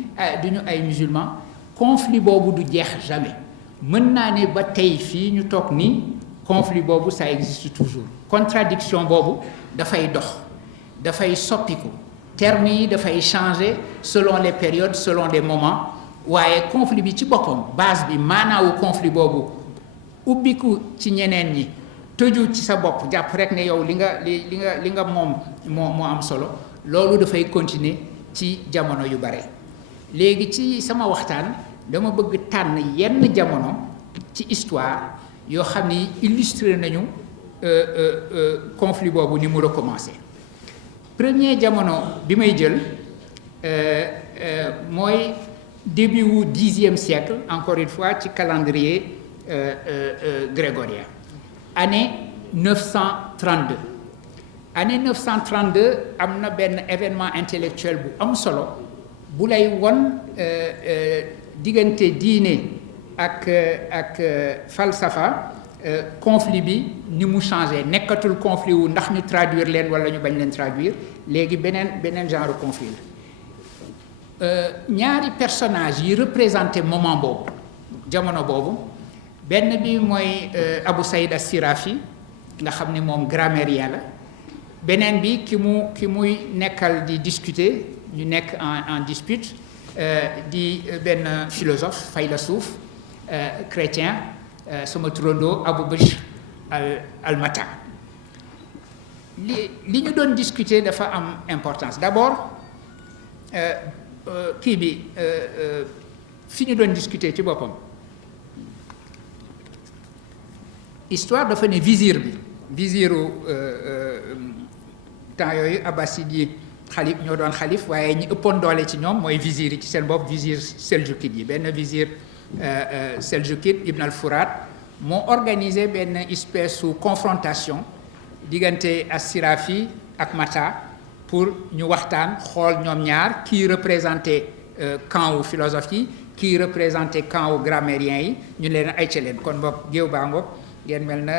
duñu ay musulman conflit boobu du jeex jamais mën naa ne ba tey fii ñu toog nii conflit boobu ça existe toujours contradiction boobu dafay dox dafay soppiku termes yi dafay changer selon les périodes selon les moments waaye conflit bi ci boppam base bi maanaawu conflit boobu ubbiku ci ñeneen ñi tëju ci sa bopp jàpp rek ne yow li nga moom moo am solo loolu dafay continuer ci jamono yu bare léegi ci sama waxtaan dama bëgg tànn yenn jamono ci histoire yoo xam ni illustré nañu conflit boobu ni mu recommencé premier jamono bi may jël mooy début wu 10e siècle encore une fois ci calendrier grégorien année 932 année 932 am na benn événement intellectuel bu am solo bu lay won diggante diine ak falsafa conflit bi ni mu changé nekkatul conflit wu ndax ñu traduire leen wala ñu bañ leen traduire léegi beneen genre conflit la ñaari personnage yi représenté moment boobu jamono boobu benn bi mooy Abu Saïd as-Sirafi nga xam ni moom grammairien la beneen bi ki muy nekkal di discuter ñu nekk en dispute di benn philosophe faylasuuf chrétien sama turandoo Abu Bishr al-Mata li ñu doon discuter dafa am importance d'abord kii bi fi ñu doon discuter ci boppam histoire dafa ne viziru temps yooyu abbasid yi xalif ñoo doon xalif waaye ñi ëppoon doole ci ñoom mooy vizir yi ci seen bopp vizir seljukid yi benn vizir seljukid Ibn al-Furat moo organisé benn espèce su confrontation diggante as-Sirafi ak Mata pour ñu waxtaan xool ñoom ñaar kii représenté camp wu philosophe yi kii représenté camp wu grammairien yi ñu leen ay ca leen kon boog géew baa ngoog ngeen mel na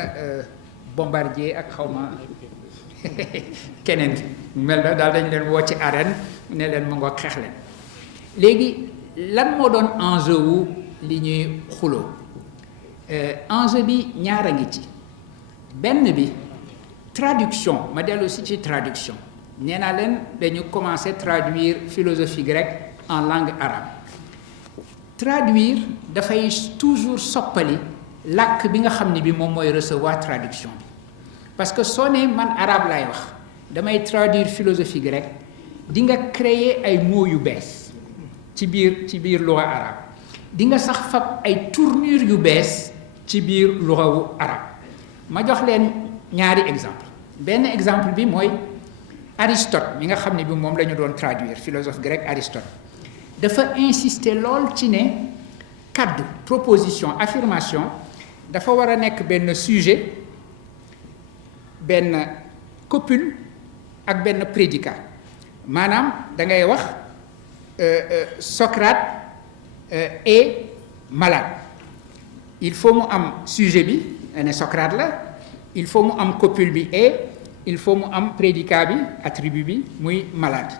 Bombardier ak xawma keneen mel na daal dañ leen woo ci arène ne leen mu ngoog xeex leen léegi lan moo doon enjeu wu li ñuy xuloo enjeu bi ñaar a ngi ci benn bi traduction ma dellu si ci traduction nee naa leen dañu commencé traduire philosophie grecque en langue arabe traduire dafay toujours soppali làkk bi nga xam ni bi moom mooy recevoir traduction bi parce que soo ne man arabe laay wax damay traduire philosophie grecque di nga créer ay mots yu bees ci biir lugha arabe di nga sax fab ay tournure yu bees ci biir lugha wu arabe ma jox leen ñaari exemple benn exemple bi mooy Aristote mi nga xam ne bi moom la ñu doon traduire philosophe grec Aristote dafa insister lool ci ne kaddu proposition affirmation dafa war a nekk benn sujet benn copule ak benn prédicat maanaam da ngay wax Socrate est malade il faut mu am sujet bi ne Socrate la il faut mu am copule bi et il faut mu am prédicat bi attribut bi muy malade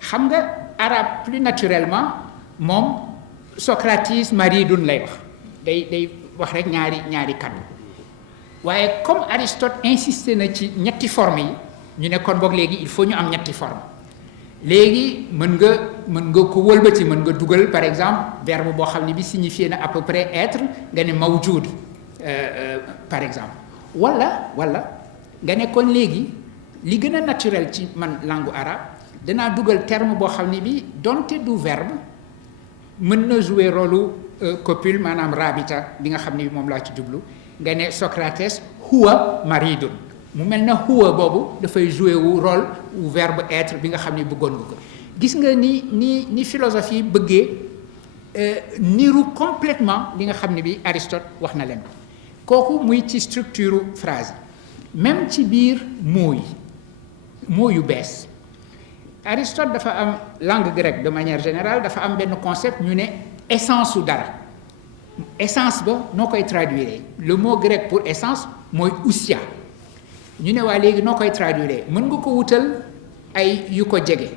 xam nga arabe plus naturellement moom Socrates maridun lay wax day wax rek ñaari kaddu waaye comme Aristote insisté na ci ñetti forme yi ñu ne kon boog léegi il faut ñu am ñetti forme léegi mën nga ko wëlbati mën nga dugal par exemple verbe boo xam ne bi signifié na à peu près être nga ne mawjud par exemple wala nga ne kon léegi li gën a naturel ci man langue arabe danaa dugal terme boo xam ne bi donte du verbe mën na jouer rôle copule maanaam rabita bi nga xam ne bi moom laa ci jublu nga ne Socrates huwa maridun mu mel na huwa boobu dafay jouer wu rôle wu verbe être bi nga xam ne bëggoon nga ko gis nga ni philosophie bëggee niru complètement li nga xam ne bi Aristote wax na leen kooku muy ci structure phrase même ci biir mots yu bees Aristote dafa am langue grecque de manière générale dafa am benn concept ñu ne essence su dara essence ba noo koy traduire le mot grec pour essence mooy ousia ñu ne waa léegi noo koy traduire mën nga ko wutal ay yu ko jege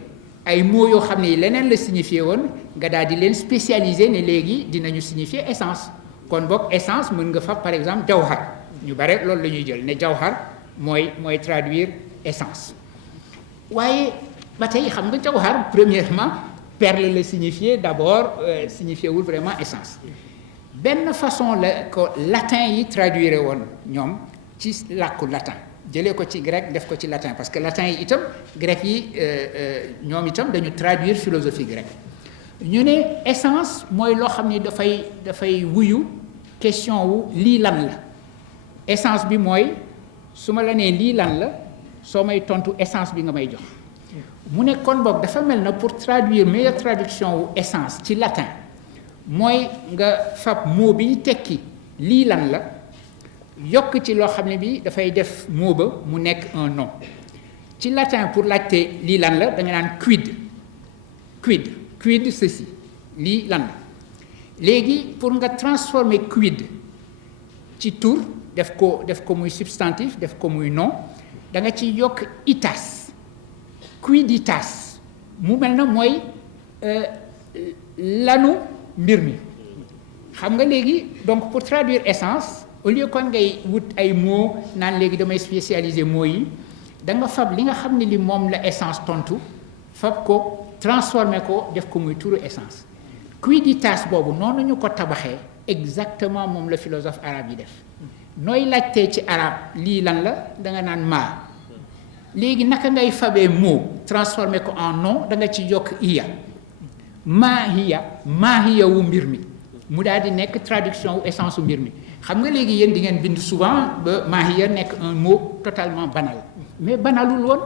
ay mots yoo xam ne leneen la signifié woon nga daal di leen spécialisé ne léegi dinañu signifier essence kon boog essence mën nga fa par exemple jawhar ñu bare loolu la ñuy jël ne jawhar mooy traduire essence waaye ba tey xam nga jawhar premièrement perle la signifié d'abord signifié wul vraiment essence benn façon la ko latin yi traduire woon ñoom ci làkku latin jëlee ko ci grec def ko ci latin parce que latin yi itam grec yi ñoom itam dañu traduire philosophie grecque ñu ne essence mooy loo xam ni dafay wuyu question wu lii lan la essence bi mooy su ma la nee lii lan la soo may tontu essence bi nga may jox mu ne kon boog dafa mel na pour traduire meilleure traduction wu essence ci latin mooy nga fab mot bi tekki lii lan la yokk ci loo xam ne bi dafay def mot ba mu nekk un nom ci latin pour laajte lii lan la da nga naan quid ceci lii lan la léegi pour nga transformer quid ci tur def ko muy substantif def ko muy nom da nga ci yokk itas quiditas mu mel na mooy lanu mbir mi xam nga léegi donc pour traduire essence au lieu kon ngay wut ay mots naan léegi damay spécialiser mots yi da nga fab li nga xam ne li moom la essence tontu fab ko transformer ko def ko muy turu essence quiditas boobu noonu ñu ko tabaxee exactement moom la philosophe arabe yi def nooy laajtee ci arabe lii lan la da nga naan maa léegi naka ngay fabee mot transformer ko en nom da nga ci yokk iya maa hiya wu mbir mi mu daal di nekk traduction wu essence wu mbir mi xam nga léegi yéen di ngeen bind souvent ba maa hiya nekk un mot totalement banal mais banalul woon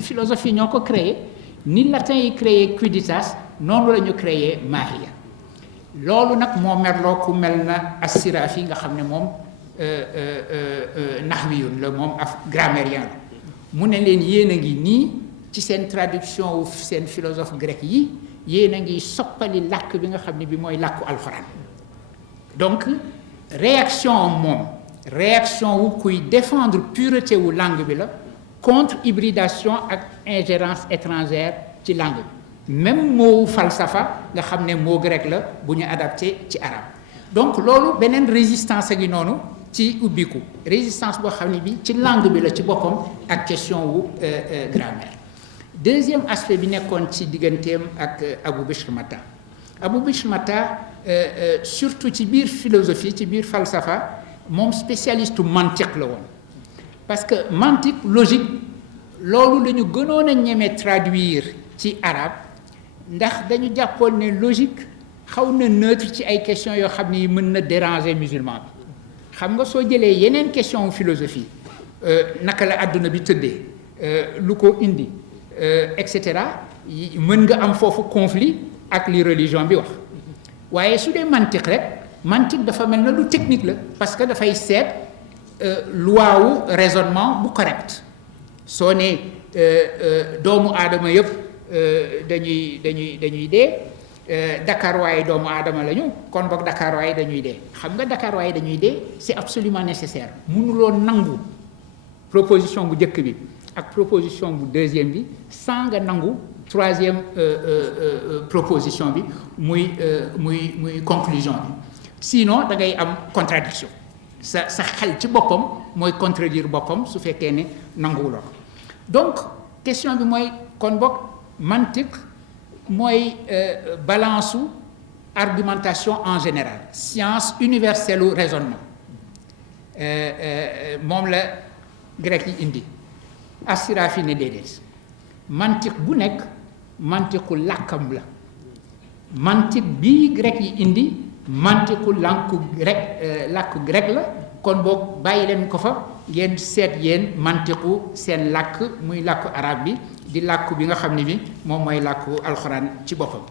philosophie ñoo ko créé ni latin yi créé quiditas noonu la ñu créé maa hiya loolu nag moo merloo ku mel na as-Sirafi nga xam ne moom nahwiyun la moom grammairien la mu ne leen yéen a ngi nii ci seen traduction wu seen philosophe grec yi yéen a ngi soppali làkk bi nga xam ne bi mooy làkku alxuraan donc réaction wu kuy défendre pureté wu langue bi la contre hybridation ak ingérence étrangère ci langue bi même mot falsafa nga xam ne mot grec la bu ñu adapté ci arabe donc loolu beneen résistance a ngi noonu ci ubbiku résistance boo xam ne bi ci langue bi la ci boppam ak question wu grammaire deuxième aspect bi nekkoon ci digganteem ak Abou Bishr Matta Abou Bishr Matta surtout ci biir philosophie ci biir falsafa moom spécialiste mantiq la woon parce que mantiq logique loolu la ñu gënoon a ñeme traduire ci arabe ndax dañu jàppoon ne logique xaw na neutre ci ay questions yoo xam ni mën na déranger musulman bi xam nga soo jëlee yeneen question philosophie naka la àdduna bi tëddee lu ko indi et cetera mën nga am foofu conflit ak li religion bi wax waaye su dee mantiq rek mantiq dafa mel na lu technique la parce que dafay seet loi wu raisonnement bu correct soo ne doomu aadama yëpp dañuy dee Dakar waaye doomu aadama lañu kon boog Dakar waaye dañuy dee xam nga Dakar waaye dañuy dee c'est absolument nécessaire mënuloo nangu proposition bu njëkk bi ak proposition bu deuxième bi sans nga nangu troisième proposition bi muy conclusion bi sinon da ngay am contradiction sa xel ci boppam mooy contredire boppam su fekkee ne nanguwuloo ko donc question bi mooy kon boog mantiq mooy balance su argumentation en général science universelle u raisonnement moom la grec yi indi as-Sirafi ne déedéet mantiq bu nekk mantiqu làkkam la mantiq bii grec yi indi mantiqu làkku grec la kon boog bàyyi leen ko fa ngeen seet yéen mantiqu seen làkk muy làkku arab bi di làkku bi nga xam ne bi moom mooy làkku alxuraan ci boppam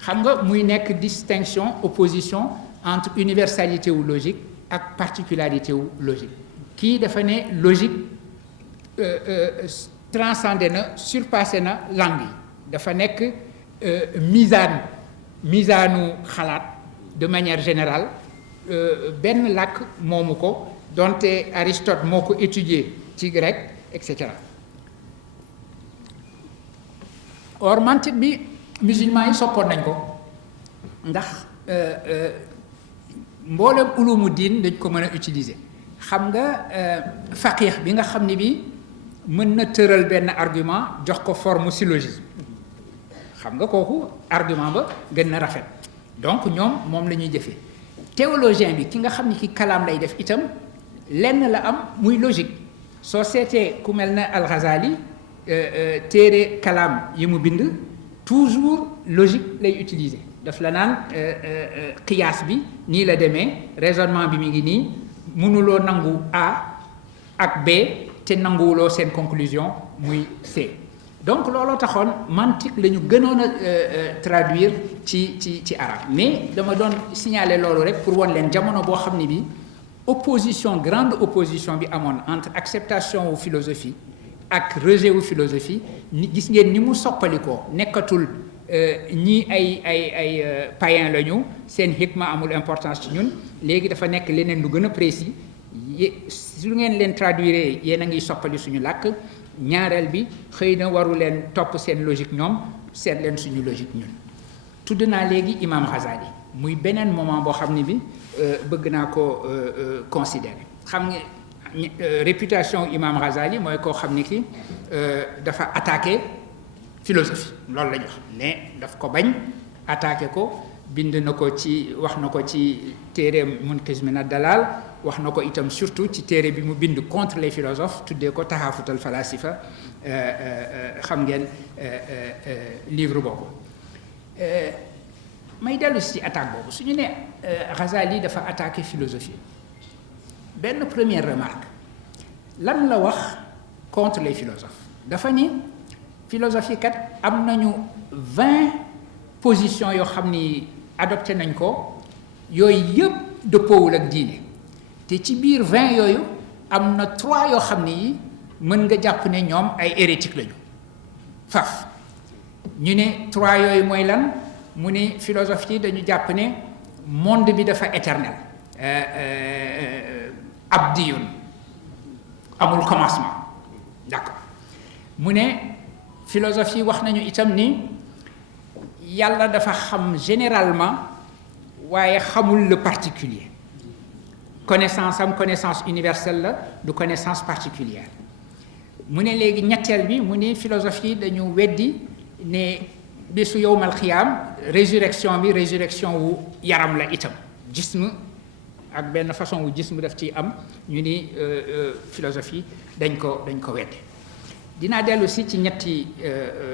xam nga muy nekk distinction opposition entre universalité wu logique ak particularité wu logique kii dafa ne logique transcendé na surpassé na langue yi dafa nekk misaanu xalaat de manière générale benn làkk moomu ko donte Aristote moo ko étudier ci grec et cetera. or mantiq bi musulman yi soppoon nañ ko ndax mboolem ulumu diin dañ ko mën a utiliser. xam nga faqih bi nga xam ni bi mën na tëral benn argument jox ko forme syllogisme xam nga kooku argument ba gën na rafet donc ñoom moom la ñuy jëfee. théologien bi ki nga xam ni ki kalaam lay def itam lenn la am muy logique soo seetee ku mel na Al-Ghazali téere kalaam yi mu bind toujours logique lay utiliser daf la naan qiyaas bi nii la demee raisonnement bi mi ngi nii mënuloo nangu A ak B te nanguwuloo seen conclusion muy C. donc looloo taxoon mantiq la ñu gënoon a traduire ci arabe mais dama doon signaler loolu rek pour won leen jamono boo xam ne bi opposition grande opposition bi amoon entre acceptation wu philosophie ak rejet wu philosophie ni gis ngeen ni mu soppalikoo nekkatul ñii ay païen la ñu seen hikma amul importance ci ñun léegi dafa nekk leneen lu gën a précis su ngeen leen traduire yéen a ngi soppali suñu làkk ñaareel bi xëy na waru leen topp seen logique ñoom seet leen suñu logique ñun. tudd naa léegi imam Ghazali muy beneen moment boo xam ne bi bëgg naa ko considérer xam nga réputation imam Ghazali mooy koo xam ni ki dafa attaqué philosophie loolu la ñu wax ne daf ko bañ attaqué ko bind na ko ci wax na ko ci téere Munqiz min ad-Dalal wax na ko itam surtout ci téere bi mu bind contre les philosophes tuddee ko Tahafutul Falasifa xam ngeen livre boobu may dellu si attaque boobu su ñu ne Ghazali dafa attaqué philosophie benn première remarque lan la wax contre les philosophes dafa ni philosophie kat am nañu 20 positions yoo xam ni adopté nañ ko yooyu yëpp dëppoowul ak diine te ci biir 20 yooyu am na 3 yoo xam ni mën nga jàpp ne ñoom ay hérétiques lañu faf ñu ne 3 yooyu mooy lan mu ne philosophie dañu jàpp ne monde bi dafa éternel abdiyun amul commencement d'accord mu ne philosophie wax nañu itam ni yàlla dafa xam généralement waaye xamul le particulier connaissance am connaissance universelle la du connaissance particulière mu ne léegi ñetteel bi mu ne philosophie dañu weddi ne bésu yowmal xiyaam résurrection bi résurrection wu yaram la itam jism ak benn façon wu jism daf ciy am ñu ni philosophie dañ ko weddi dinaa dellu si ci ñetti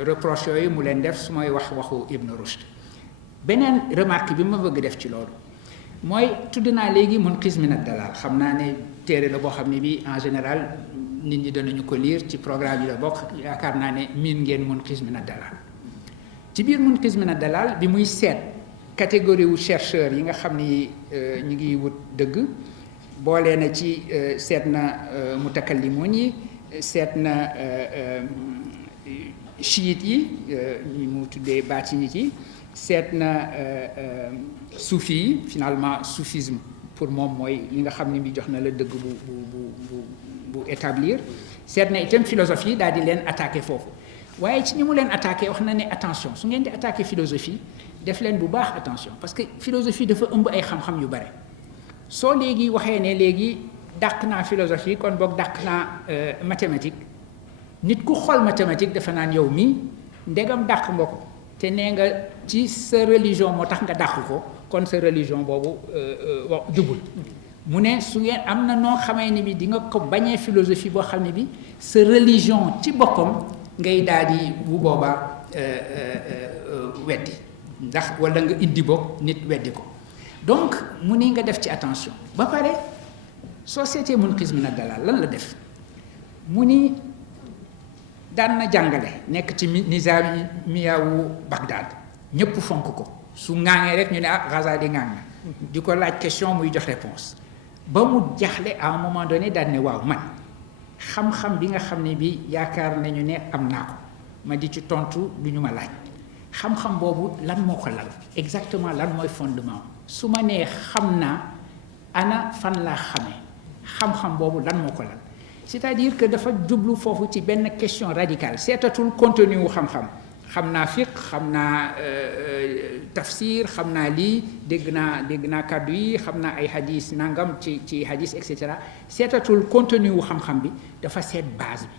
reproche yooyu mu leen def su may wax waxu Ibn Rushd beneen remarque bi ma bëgg def ci loolu mooy tudd naa léegi Munqiz min ad-Dalal xam naa ne téere la boo xam ne bi en général nit ñi danañu ko lire ci programme yi la bokk yaakaar naa ne miin ngeen Munqiz min ad-Dalal ci biir Munqiz min ad-Dalal bi muy seet catégorie wu chercheurs yi nga xam ni ñu ngi wut dëgg boole na ci seet na mutakallimun yi seet na chiite yi ñi mu tuddee baatinit yi seet na soufi yi finalement soufisme pour moom mooy li nga xam ne bi jox na la dëgg bu établir seet na itam philosophie daal di leen attaqué foofu waaye ci ñi mu leen attaqué wax na ne attention su ngeen di attaqué philosophie def leen bu baax attention parce que philosophie dafa ëmb ay xam-xam yu bare soo léegi waxee ne léegi dàq naa philosophie kon boog dàq naa mathématique nit ku xool mathématique dafa naan yow mii ndegam dàq nga ko te nee nga ci sa religion moo tax nga dàq ko kon sa religion boobu wax jubul mu ne su ngeen am na noo xamee ni bi di nga ko bañee philosophie boo xam ne bi sa religion ci boppam ngay daal di bu boobaa weddi ndax wala nga indi boog nit weddi ko donc mu ni nga def ci attention ba pare société Munqiz min ad-Dalal lan la def mu ni daan na jàngale nekk ci nizaamiya wu Bagdad ñëpp fonk ko su ŋaaŋee rek ñu ne ah Ghazali ŋaaŋ na di ko laaj question muy jox réponse ba mu jaxle à un moment donné daan ne waaw man xam-xam bi nga xam ne bi yaakaar nañu ne am naa ko ma di ci tontu lu ñu ma laaj xam-xam boobu lan moo ko lal exactement lan mooy fondement su ma nee xam naa ana fan laa xamee xam-xam boobu lan moo ko lal c'est-à-dire que dafa jublu foofu ci benn question radicale seetatul contenu wu xam-xam xam naa fiqh xam naa tafsir xam naa lii dégg naa kàddu yi xam naa ay hadis nangam ci hadis et cetera seetatul contenu wu xam-xam bi dafa seet base bi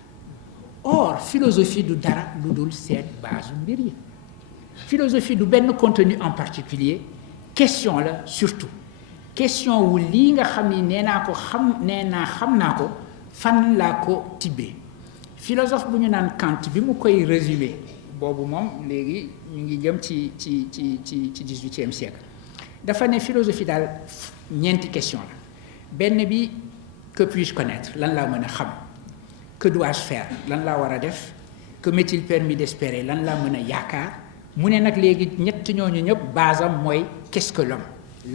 or philosophie du dara lu dul seet base mbir yi philosophie du benn contenu en particulier question la surtout question wu lii nga xam ni nee naa xam naa ko fan laa ko tibbee philosophe bu ñu naan Kant bi mu koy résumé boobu moom léegi ñu ngi jëm ci 18e siècle dafa ne philosophie daal ñeenti question la benn bi que puis-je connaître lan laa mën a xam que dois-je faire lan laa war a def que m'est-il permis d'espérer lan laa mën a yaakaar mu ne nag léegi ñett ñooñu ñëpp base am mooy qu'est-ce que l'homme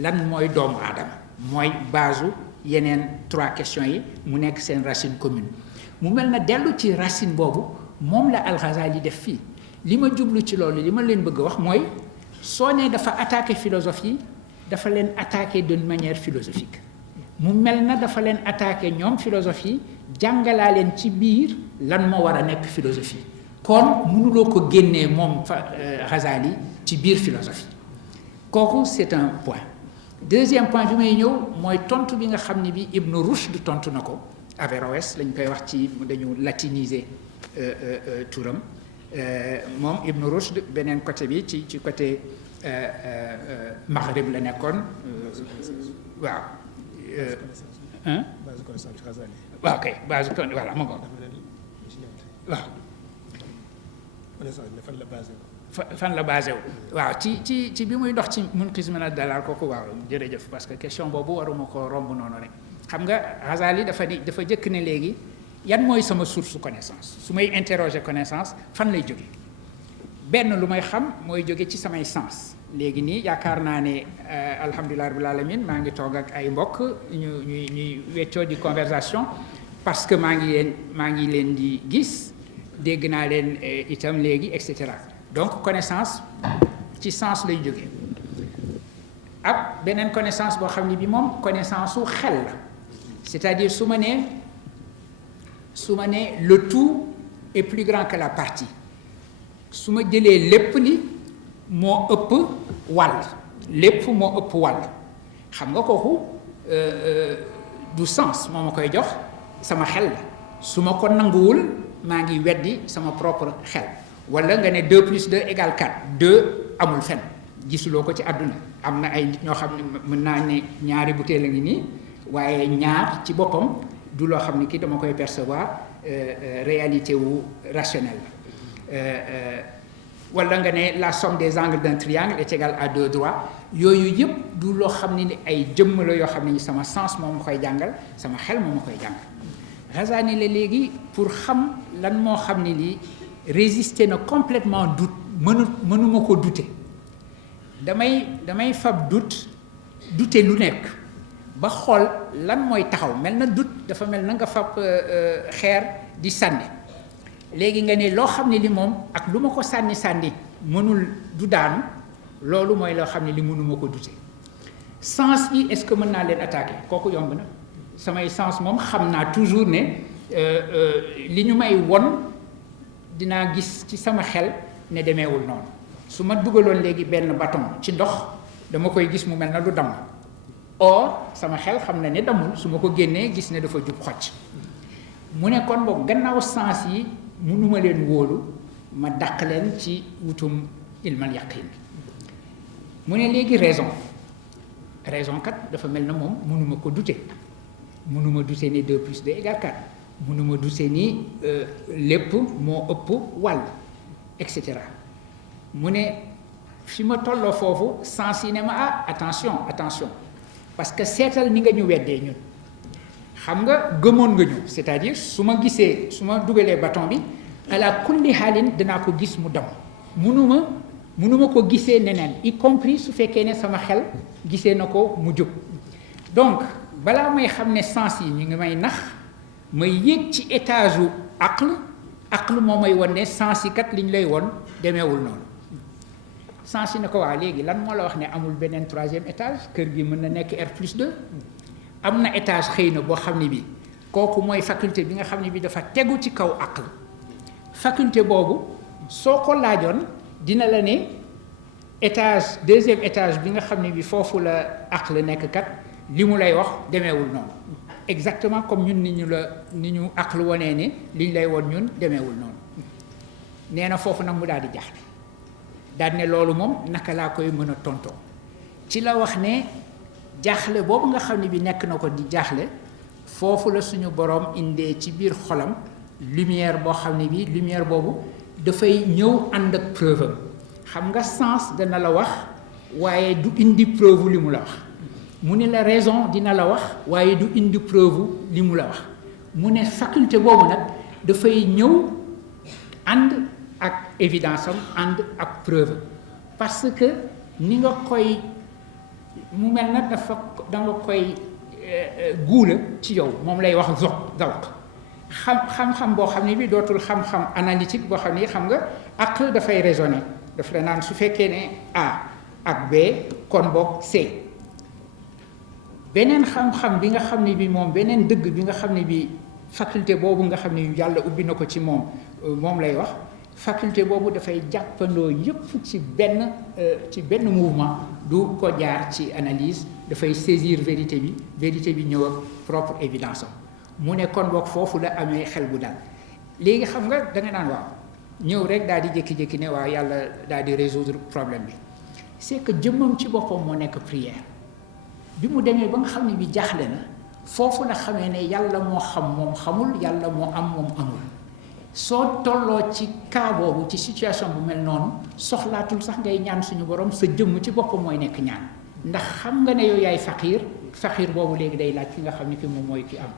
lan mooy doomu aadama mooy base yeneen trois questions yi mu nekk seen racine commune mu mel na dellu ci racine boobu moom la Al-Ghazali def fii li ma jublu ci loolu li ma leen bëgg a wax mooy soo nee dafa attaqué philosophie yi dafa leen attaqué d'une manière philosophique mu mel na dafa leen attaqué ñoom philosophie yi jàngalaa leen ci biir lan moo war a nekk philosophie kon mënuloo ko génnee moom Ghazali ci biir philosophie kooku c'est un point deuxième point bi may ñëw mooy tontu bi nga xam ni bi Ibn Rushd tontu na ko Averroès lañ koy wax ci dañu latiniser turam moom Ibn Rushd beneen côté bi ci côté Maghrib la nekkoon waaw waaw kay base voilà ma ngoon waaw fan la basé wu waaw ci bi muy dox ci Munqidh min ad-Dalal kooku waaw jërëjëf parce que question boobu waruma ko romb noonu rek xam nga Ghazali dafa jëkk ne léegi yan mooy sama source connaissance su may interroger connaissance fan lay jóge benn lu may xam mooy jóge ci samay sens léegi nii yaakaar naa ne alhamdulilah rabbil alamin maa ngi toog ak ay mbokk ñuy weccoo di conversation parce que maa ngi leen di gis dégg naa leen itam léegi et cetera donc connaissance ci sens lay jóge ak beneen connaissance boo xam ne bi moom connaissance su xel la c'est-à-dire su ma nee le tout est plus grand que la partie su ma jëlee lépp li moo ëpp wàll lépp moo ëpp wàll xam nga kooku du sens moo ma koy jox sama xel la su ma ko nanguwul maa ngi weddi sama propre xel wala nga ne 2 plus 2 égale 4 2 amul fen gisuloo ko ci àdduna am na ay nit ñoo xam ne mën naa ne ñaari butéel la ngi nii waaye ñaar ci boppam du loo xam ne kii dama koy percevoir réalité wu rationnelle wala nga ne la somme des angles d'un triangle est égale à 2 droits yooyu yëpp du loo xam ne ay jëmm la yoo xam ne sama sens moom ma koy jàngal sama xel moom ma koy jàngal Ghazali la léegi pour xam lan moo xam ne lii résister na complètement doute mënuma ko douter damay fab douter lu nekk ba xool lan mooy taxaw mel na doute dafa mel na nga fab xeer di sànni léegi nga ne loo xam ne li moom ak lu ma ko sànni mënul du daanu loolu mooy loo xam ne li mënuma ko douter sens yi est-ce que mën naa leen attaquer kooku yomb na samay sens moom xam naa toujours ne li ñu may won dinaa gis ci sama xel ne demeewul noonu su ma dugaloon léegi benn bâton ci ndox dama koy gis mu mel na lu damm or sama xel xam na ne damul su ma ko génnee gis ne dafa jub xocc mu ne kon boog gannaaw sens yi mënuma leen wóolu ma dàq leen ci wutum ilmal yaqin mu ne léegi raison kat dafa mel na moom mënuma ko douter mënuma douter ni 2 plus 2 égale 4 mënuma douter ni lépp moo ëpp wàll et cetera mu ne fi ma tolloo foofu sens yi ne ma attention parce que seetal ni nga ñu weddee ñun xam nga gëmoon nga ñu c'est-à-dire su ma dugalee bâton bi ala kulli xaalin danaa ko gis mu dam mënuma ko gisee neneen y compris su fekkee ne sama xel gisee na ko mu jóg donc balaa may xam ne sens yi ñu ngi may nax may yéeg ci étage u aql aql moo may won ne sens yi kat liñ lay won demeewul noonu sens yi ne ko waa léegi lan moo la wax ne amul beneen 3e étage kër gi mën na nekk R+2 am na étage xëy na boo xam ne bi kooku mooy faculté bi nga xam ne bi dafa tegu ci kaw aql faculté boobu soo ko laajoon dina la ne étage 2e étage bi nga xam ne bi foofu la aql nekk kat li mu lay wax demeewul noonu exactement comme ñun ni ñu aql wonee ne liñ lay woon ñun demeewul noonu nee na foofu nag mu daal di jaaxle daal ne loolu moom naka laa koy mën a tontoo ci la wax ne jaaxle boobu nga xam ne bi nekk na ko di jaaxle foofu la suñu borom indee ci biir xolam lumière boo xam ne bi lumière boobu dafay ñëw ànd ak preuve am xam nga sens dana la wax waaye du indi preuve li mu la wax mu ne la raison dina la wax waaye du indi preuve li mu la wax mu ne faculté boobu nag dafay ñëw ànd ak évidence am ànd ak preuve parce que ni nga koy mu mel na dafa da nga koy guula ci yow moom lay wax zawq xam-xam boo xam ne bi dootul xam-xam analytique boo xam ne xam nga aql dafay raisonner daf la naan su fekkee ne A ak B kon boog C beneen xam-xam bi nga xam ne bi moom beneen dëgg bi nga xam ne bi faculté boobu nga xam ne yàlla ubbi na ko ci moom lay wax faculté boobu dafay jàppandoo yépp ci benn mouvement du ko jaar ci analyse dafay saisir vérité bi ñëw ak propre évidence am mu ne kon boog foofu la amee xel bu dal léegi xam nga da nga naan waaw ñëw rek daal di jékki-jékki ne waaw yàlla daal di résoudre problème bi c'est que jëmmam ci boppam moo nekk prière bi mu demee ba nga xam ne bi jaaxle na foofu la xamee ne yàlla moo xam moom xamul yàlla moo am moom amul soo tolloo ci cas boobu ci situation bu mel noonu soxlaatul sax ngay ñaan suñu borom sa jëmm ci boppam mooy nekk ñaan ndax xam nga ne yow yaay faqiir boobu léegi day laaj ki nga xam ne ki moom mooy ki am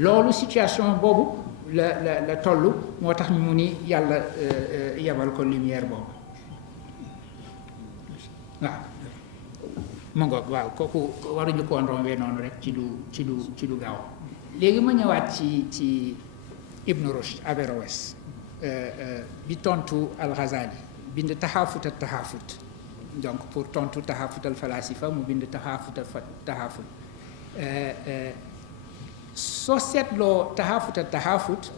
loolu situation boobu la toll moo tax mu ni yàlla yebal ko lumière boobu waaw ma ngoog waaw kooku waruñu ko rombee noonu rek ci lu gaaw léegi ma ñëwaat ci Ibn Rushd Averroès bi tontu al-Ghazali bind taxaafut ak taxaafut donc pour tontu taxaafut al falasifa mu bind taxaafut ak taxaafut soo seetloo taxaafut ak taxaafut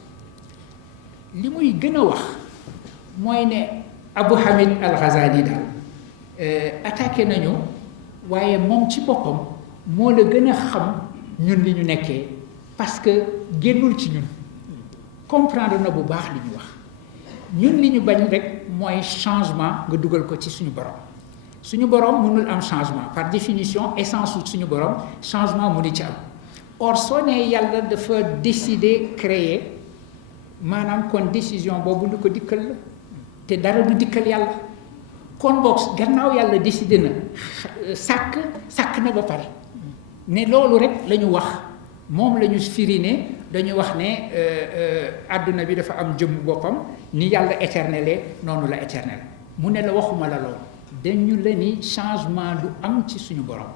li muy gën a wax mooy ne Abu Hamid al-Ghazali daal attaqué nañu waaye moom ci boppam moo la gën a xam ñun li ñu nekkee parce que génnul ci ñun comprendre na bu baax li ñu wax ñun li ñu bañ rek mooy changement nga dugal ko ci suñu borom mënul am changement par définition essence suñu borom changement mu di ci am or soo nee yàlla dafa décider créer maanaam kon décision boobu lu ko dikkal la te dara du dikkal yàlla kon boog gannaaw yàlla décidé na sàkk na ba pare ne loolu rek la ñu wax moom la ñu firi ne dañu wax ne àdduna bi dafa am jëmm boppam ni yàlla éternel noonu la éternel mu ne la waxuma la loolu dañu la ni changement du am ci suñu borom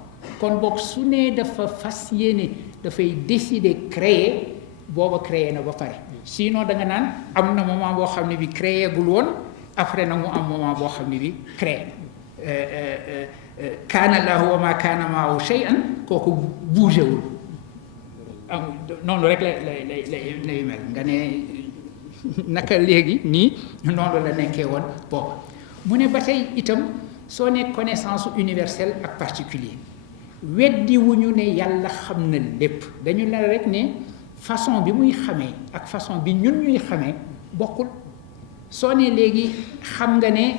kon boog su ne dafa fas yéene dafay décider créer booba créer na ba pare sinon da nga naan am na moment boo xam ne bi créer gul woon après nag mu am moment boo xam ne bi créé kaana lahu wa ma kaana maahu shay'an kooku bougé wul am noonu rek lay mel nga ne naka léegi nii noonu la nekkee woon boobu mu ne ba tey itam soo ne connaissance universelle ak particulier weddi wuñu ne yàlla xam na lépp dañu la rek ne façon bi muy xamee ak façon bi ñun ñuy xamee bokkul soo ne léegi xam nga ne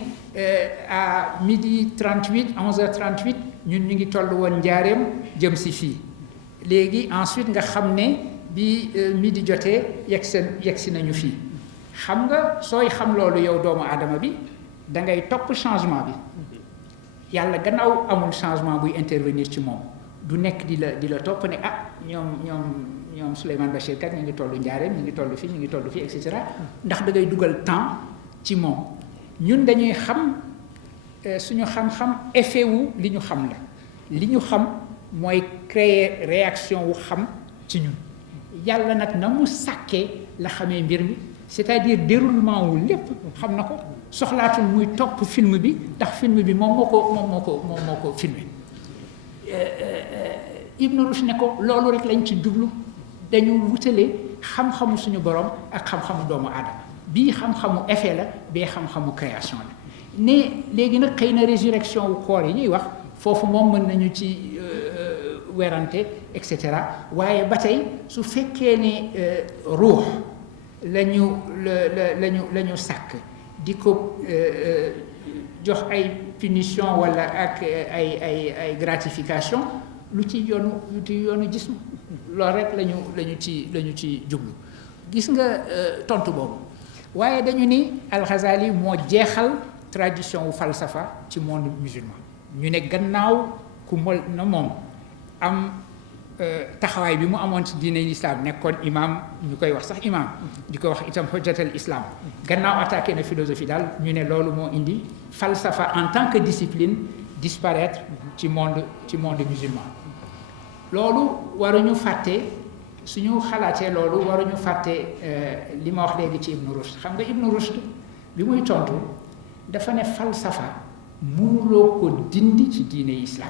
à 12h38 11h38 ñun ñu ngi toll woon njaareem jëm si fii léegi ensuite nga xam ne bi midi jotee yegsi nañu fii xam nga sooy xam loolu yow doomu aadama bi da ngay topp changement bi yàlla gannaaw amul changement buy intervenir ci moom du nekk di la topp ne ah ñoom Souleymane Bachir kat ñu ngi toll njaareem ñu ngi toll fii et cetera ndax da ngay dugal temps ci moom ñun dañuy xam suñu xam-xam effet wu li ñu xam la li ñu xam mooy créer réaction wu xam ci ñun yàlla nag na mu sàkkee la xamee mbir mi c'est-à-dire déroulement wu lépp xam na ko soxlaatul muy topp film bi ndax film bi moom moo ko filmé Ibn Rushd ne ko loolu rek lañ ci jublu dañu wutale xam-xamu suñu borom ak xam-xamu doomu aadama bii xam-xamu effet la bee xam-xamu création la ne léegi nag xëy na résurrection wu koor yi ñuy wax foofu moom mën nañu ci werante et cetera waaye ba tey su fekkee ne ruux la ñu sàkk di ko jox ay punition wala ak ay gratification lu ci yoonu gis loolu rek lañu ci jublu gis nga tontu boobu waaye dañu ni Al-Ghazali moo jeexal tradition wu falsafa ci monde musulman ñu ne gannaaw ku mol na moom am taxawaay bi mu amoon ci diine l'islam nekkoon imam ñu koy wax sax imam di ko wax itam hujjatul islam gannaaw attaqué na philosophie daal ñu ne loolu moo indi falsafa en tant que discipline disparaître ci monde musulman loolu waruñu fàtte suñu xalaatee loolu waruñu fàtte li ma wax léegi ci Ibn Rushd xam nga Ibn Rushd bi muy tontu dafa ne falsafa mënuloo ko dindi ci diine islam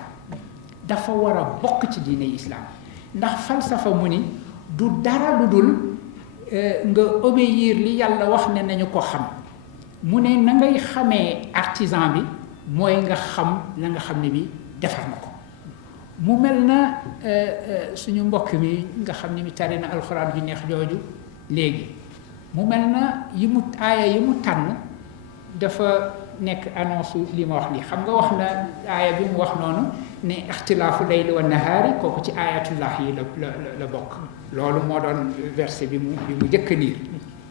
dafa war a bokk ci diine islam ndax falsafa mu ni du dara lu dul nga obéir li yàlla wax ne nañu ko xam mu ne na ngay xamee artisan bi mooy nga xam la nga xam ne bi defar na ko mu mel na suñu mbokk mi nga xam ne mi tari na alxuraan ju neex jooju léegi mu mel na aaya yi mu tànn dafa nekk annonce li ma wax lii xam nga wax na aaya bi mu wax noonu ne ixtilaafu layli wa nahaari kooku ci ayatullah yi la bokk loolu moo doon verset bi mu njëkk a liir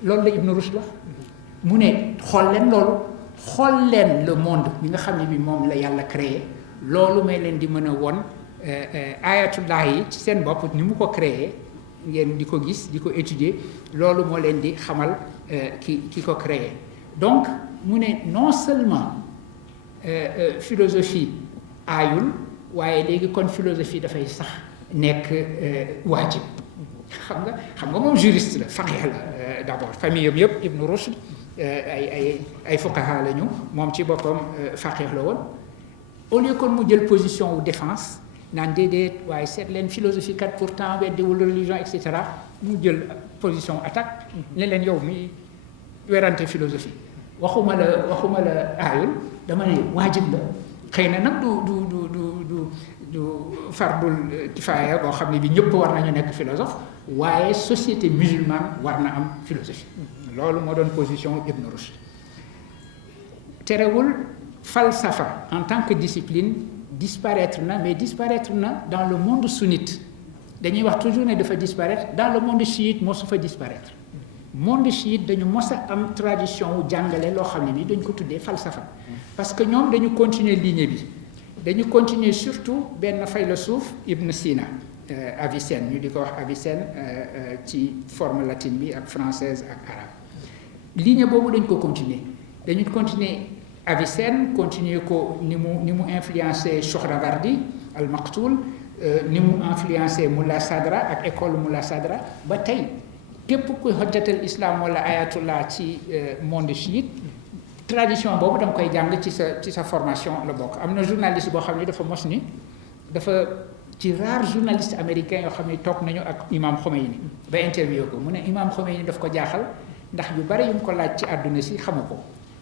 loolu la Ibn Rushd wax mu ne xool leen loolu xool leen le monde bi nga xam ne bi moom la yàlla créé loolu may leen di mën a won ayatullah yi ci seen bopp ni mu ko créé ngeen di ko gis di ko étudier loolu moo leen di xamal ki ko créé donc mu ne non seulement philosophie aayul waaye léegi kon philosophie dafay sax nekk waajib xam nga moom juriste la faqih la d'abord famille am yëpp Ibn Rushd ay fuqaha la ñu moom ci boppam faqih la woon au lieu kon mu jël position wu défense naan déedéet waaye seet leen philosophie kat pourtant weddiwul religion et cetera mu jël position attaque ne leen yow mi werante philosophie waxuma la aayul dama ne waajib la xëy na nag du fardul kifaaya boo xam ne bi ñëpp war nañu nekk philosophe waaye société musulmane war na am philosophie loolu moo doon position Ibn Rushd terewul falsafa en tant que discipline disparaître na mais disparaître na dans le monde sunnite dañuy wax toujours ne dafa disparaître dans le monde chiite moo su fa disparaître monde chiite dañu mos a am tradition wu jàngale loo xam ne ni dañ ko tuddee falsafa parce que ñoom dañu continuer lignée bi dañu continuer surtout benn philosophe Ibn Sina Avicenne ñu di ko wax Avicenne ci forme latine bi ak française ak arabe lignée boobu dañ ko continuer dañu continuer Avicenne continuer ko ni mu influencé Sohrawardi al Maqtul ni mu influencé Mullah Sadra ak école Mullah Sadra ba tey képp kuy hujjatul islam wala ayatullah ci monde chiite tradition boobu da nga koy jàng ci sa formation la bokk am na journaliste boo xam ne dafa mos ni dafa ci rare journaliste américain yoo xam ne toog nañu ak imam Khomeini ba interview ko mu ne imam Khomeini daf ko jaaxal ndax yu bari yu mu ko laaj ci àdduna si xamu ko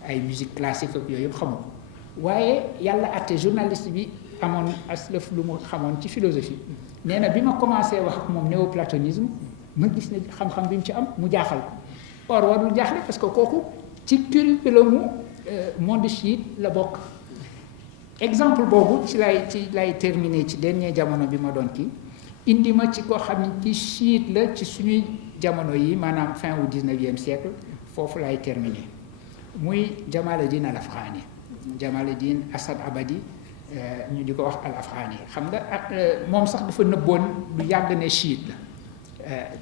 ay musique classique ak yooyu yëpp xamu ko waaye yàlla atte journaliste bi amoon aslëf lu mu xamoon ci philosophie nee na bi ma commencé wax ak moom néoplatonisme ma gis ne xam-xam bi mu ci am mu jaaxal ko or warul jaaxle parce que kooku ci curriculum monde chiite la bokk exemple boobu ci lay terminer ci dernier jamono bi ma doon kii indi ma ci koo xam ne ci chiite la ci suñuy jamono yi maanaam fin au 19e siècle foofu lay terminer muy Jamaluddin al-Afghani Jamaluddin Asad Abadi ñu di ko wax al-Afghani xam nga moom sax dafa nëbboon lu yàgg ne chiite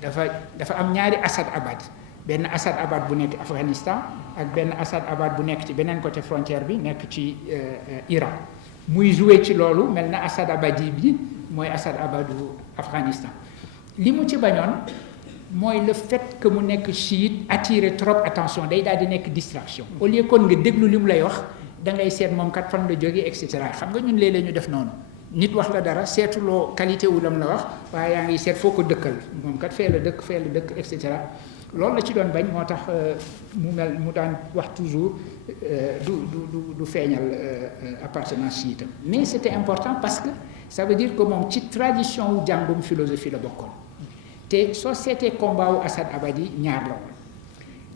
la dafa am ñaari Asad Abad benn Asad Abad bu nekk Afghanistan ak benn Asad Abad bu nekk ci beneen côté frontière bi nekk ci Iran muy joué ci loolu mel na Asad Abadi bi mooy Asad Abadu Afghanistan li mu ci bañoon mooy le fait que mu nekk chiite attirer trop attention day daal di nekk distraction au lieu kon nga déglu li mu lay wax da ngay seet moom kat fan la jógee et cetera xam nga ñun léeg-léeg ñu def noonu nit wax la dara seetuloo qualité wu lam la wax waaye yaa ngi seet foo ko dëkkal moom kat fee la dëkk et cetera loolu la ci doon bañ moo tax mu daan wax toujours du feeñal appartenance chiite mais c'était important parce que ça veut dire que moom ci tradition wu jàngum philosophie la bokkoon te soo seetee combat wu Assad Abadi ñaar la woon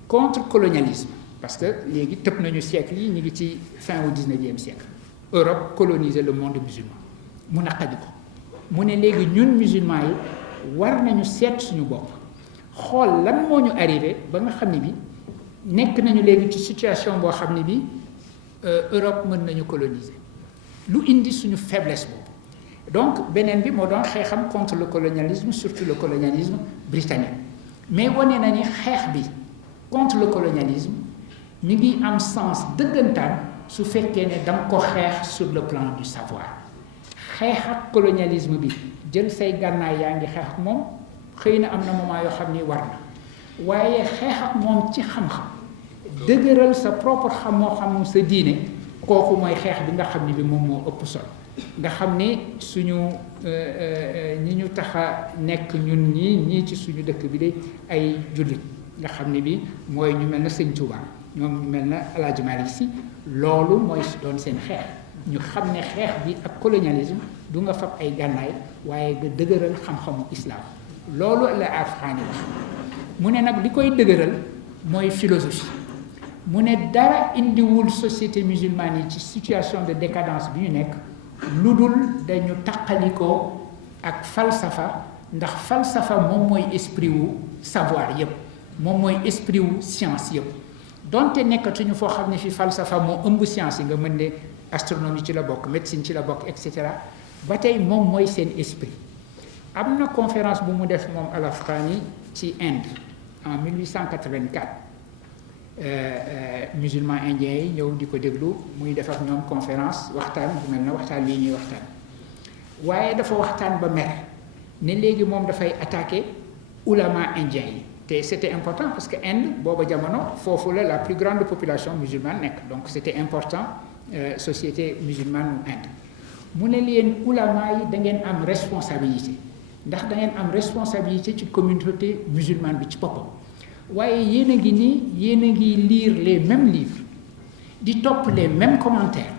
contre colonialisme parce que léegi tëb nañu siècle yi ñu ngi ci fin au 19e siècle Europe coloniser le monde musulman mu naqadi ko mu ne léegi ñun musulmans yi war nañu seet suñu bopp xool lan moo ñu arrivé ba nga xam ne bi nekk nañu léegi ci situation boo xam ne bi Europe mën nañu coloniser lu indi suñu faiblesse boobu donc beneen bi moo doon xeexam contre le colonialisme surtout le colonialisme britannique mais wane na ni xeex bi contre le colonialisme mi ngi am sens dëggantaan su fekkee ne danga ko xeex sur le plan du savoir xeex ak colonialisme bi jël say gànnaay yaa ngi xeex ak moom xëy na am na moment yoo xam ni war na waaye xeex ak moom ci xam-xam dëgëral sa propre moo xam sa diine kooku mooy xeex bi nga xam ni bi moom moo ëpp solo nga xam ni suñu ñi ñu tax a nekk ñun ñii ci suñu dëkk bi de ay jullit nga xam ni bi mooy ñu mel na Sëñ Tuubaa ñoom ñu mel na El Hadj Malick Sy loolu mooy doon seen xeex ñu xam ne xeex bi ak colonialisme du nga fab ay gànnaay waaye nga dëgëral xam-xamu islam loolu la Afghani wax mu ne nag li koy dëgëral mooy philosophie mu ne dara indiwul société musulmane yi ci situation de décadence bi ñu nekk lu dul dañu taqalikoo ak falsafa ndax falsafa moom mooy esprit wu savoir yëpp moom mooy esprit wu science yëpp donte nekkatuñu foo xam ne fi falsafa moo ëmb science yi nga mën ne astronomie ci la bokk médecine ci la bokk et cetera ba tey moom mooy seen esprit am na conférence bu mu def moom Al-Afghani ci Inde en 1884 musulmans indiens yi ñëw di ko déglu muy def ak ñoom conférence waxtaan bu mel na waxtaan lii ñuy waxtaan waaye dafa waxtaan ba mer ne léegi moom dafay attaquer ulama indiens yi te c'était important parce que Inde booba jamono foofu la plus grande population musulmane nekk donc c'était important société musulmane u Inde mu ne leen ulama yi da ngeen am responsabilité ndax da ngeen am responsabilité ci communauté musulmane bi ci boppam waaye yéen a ngi nii yéen a ngi lire les mêmes livres di topp les mêmes commentaires